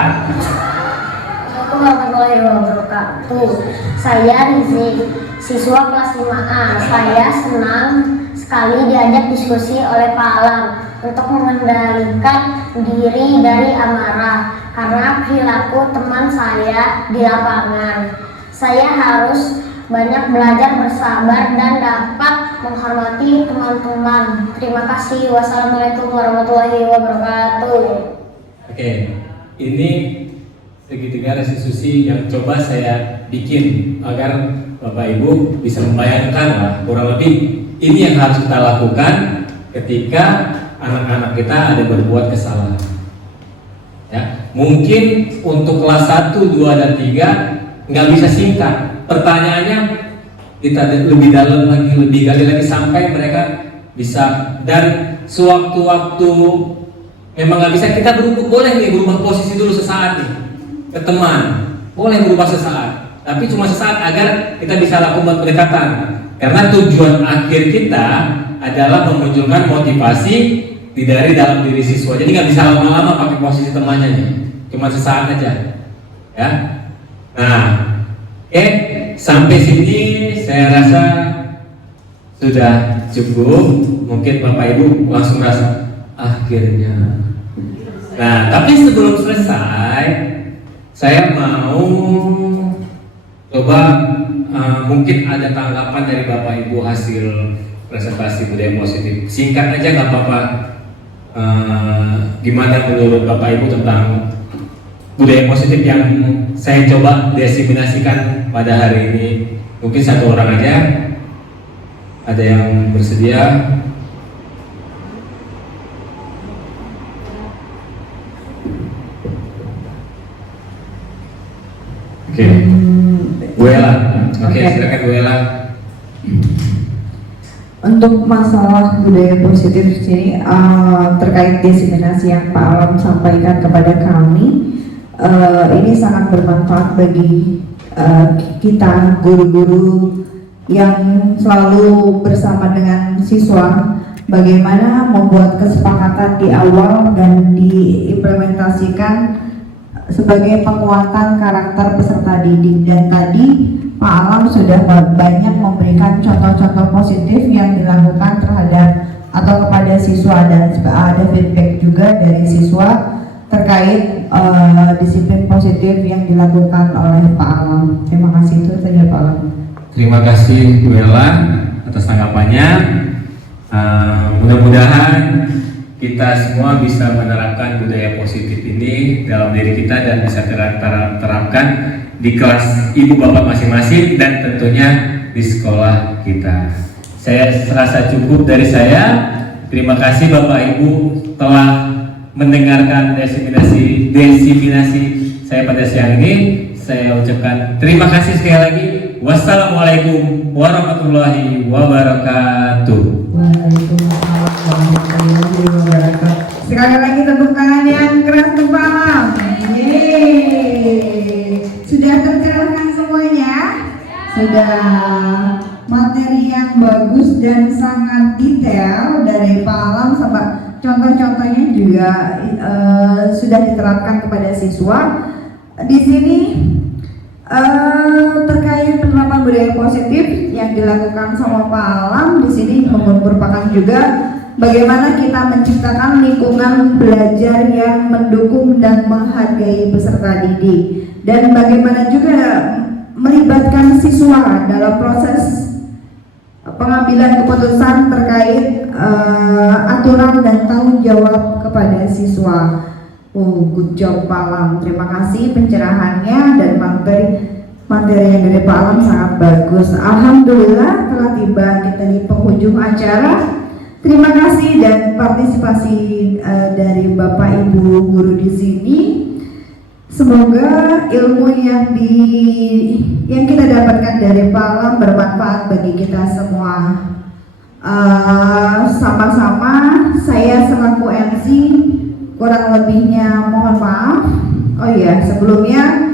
Assalamualaikum warahmatullahi wabarakatuh. Saya Rizik, siswa kelas 5A. Saya senang sekali diajak diskusi oleh Pak Alam. untuk mengendalikan diri dari amarah karena perilaku teman saya di lapangan. Saya harus banyak belajar bersabar dan dapat menghormati teman-teman. Terima kasih. Wassalamualaikum warahmatullahi wabarakatuh. Oke, ini segitiga restitusi yang coba saya bikin agar Bapak Ibu bisa membayangkan lah kurang lebih ini yang harus kita lakukan ketika anak-anak kita ada berbuat kesalahan. Ya, mungkin untuk kelas 1, 2, dan 3 nggak bisa singkat. Pertanyaannya kita lebih dalam lagi, lebih gali lagi sampai mereka bisa. Dan sewaktu-waktu memang nggak bisa, kita boleh nih berubah posisi dulu sesaat nih ke teman, boleh berubah sesaat, tapi cuma sesaat agar kita bisa lakukan pendekatan. Karena tujuan akhir kita adalah memunculkan motivasi dari dalam diri siswa. Jadi nggak bisa lama-lama pakai posisi temannya nih, cuma sesaat aja, ya. Nah, sampai sini saya rasa sudah cukup. Mungkin Bapak Ibu langsung rasa akhirnya. Nah, tapi sebelum selesai, saya mau coba mungkin ada tanggapan dari Bapak Ibu hasil presentasi budaya positif. Singkat aja nggak apa-apa. Gimana menurut Bapak Ibu tentang budaya positif yang saya coba desiminasikan pada hari ini? Mungkin satu orang aja. Ada yang bersedia? Oke, Bu Ella. Oke, silakan Bu Ella. Untuk masalah budaya positif di sini terkait desiminasi yang Pak Alam sampaikan kepada kami, ini sangat bermanfaat bagi kita guru-guru yang selalu bersama dengan siswa, bagaimana membuat kesepakatan di awal dan diimplementasikan sebagai penguatan karakter peserta didik. Dan tadi Pak Alam sudah banyak memberikan contoh-contoh positif yang dilakukan terhadap atau kepada siswa, dan ada feedback juga dari siswa terkait disiplin positif yang dilakukan oleh Pak Alam. Terima kasih, itu saja Pak Alam. Terima kasih Bu Ella atas tanggapannya. Mudah-mudahan kita semua bisa menerapkan budaya positif ini dalam diri kita dan bisa terapkan di kelas ibu bapak masing-masing dan tentunya di sekolah kita. Saya serasa cukup dari saya. Terima kasih Bapak Ibu telah mendengarkan desiminasi saya pada siang ini. Saya ucapkan terima kasih sekali lagi. Wassalamualaikum warahmatullahi wabarakatuh. Waalaikumsalam warahmatullahi wabarakatuh. Sekali lagi tepuk tangan yang keras untuk Pak Alam. Yeay. Sudah tercerahkan semuanya? Sudah. Materi yang bagus dan sangat detail dari Pak Alam, sama contoh-contohnya juga sudah diterapkan kepada siswa. Di sini terkait penerapan budaya positif yang dilakukan sama Pak Alam, di sini merupakan juga bagaimana kita menciptakan lingkungan belajar yang mendukung dan menghargai peserta didik, dan bagaimana juga melibatkan siswa dalam proses pengambilan keputusan terkait aturan dan tanggung jawab kepada siswa. Good job Pak Alam, terima kasih pencerahannya dan materi yang dari Pak Alam sangat bagus. Alhamdulillah telah tiba kita di penghujung acara. Terima kasih dan partisipasi dari Bapak Ibu guru di sini. Semoga ilmu yang kita dapatkan dari Pak Alam bermanfaat bagi kita semua. Sama-sama saya selaku MC kurang lebihnya mohon maaf. Oh iya, sebelumnya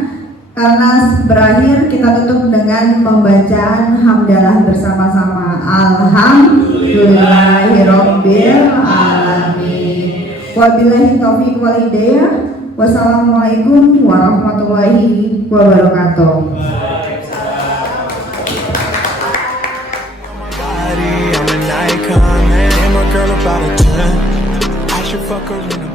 karena berakhir kita tutup dengan membacaan hamdalah bersama-sama. Alhamdulillahirabbil alamin. Wabillahi taufiq wal hidayah. Wassalamualaikum warahmatullahi wabarakatuh. I'm an icon, man. I'm a girl about a 10. should fuck her in a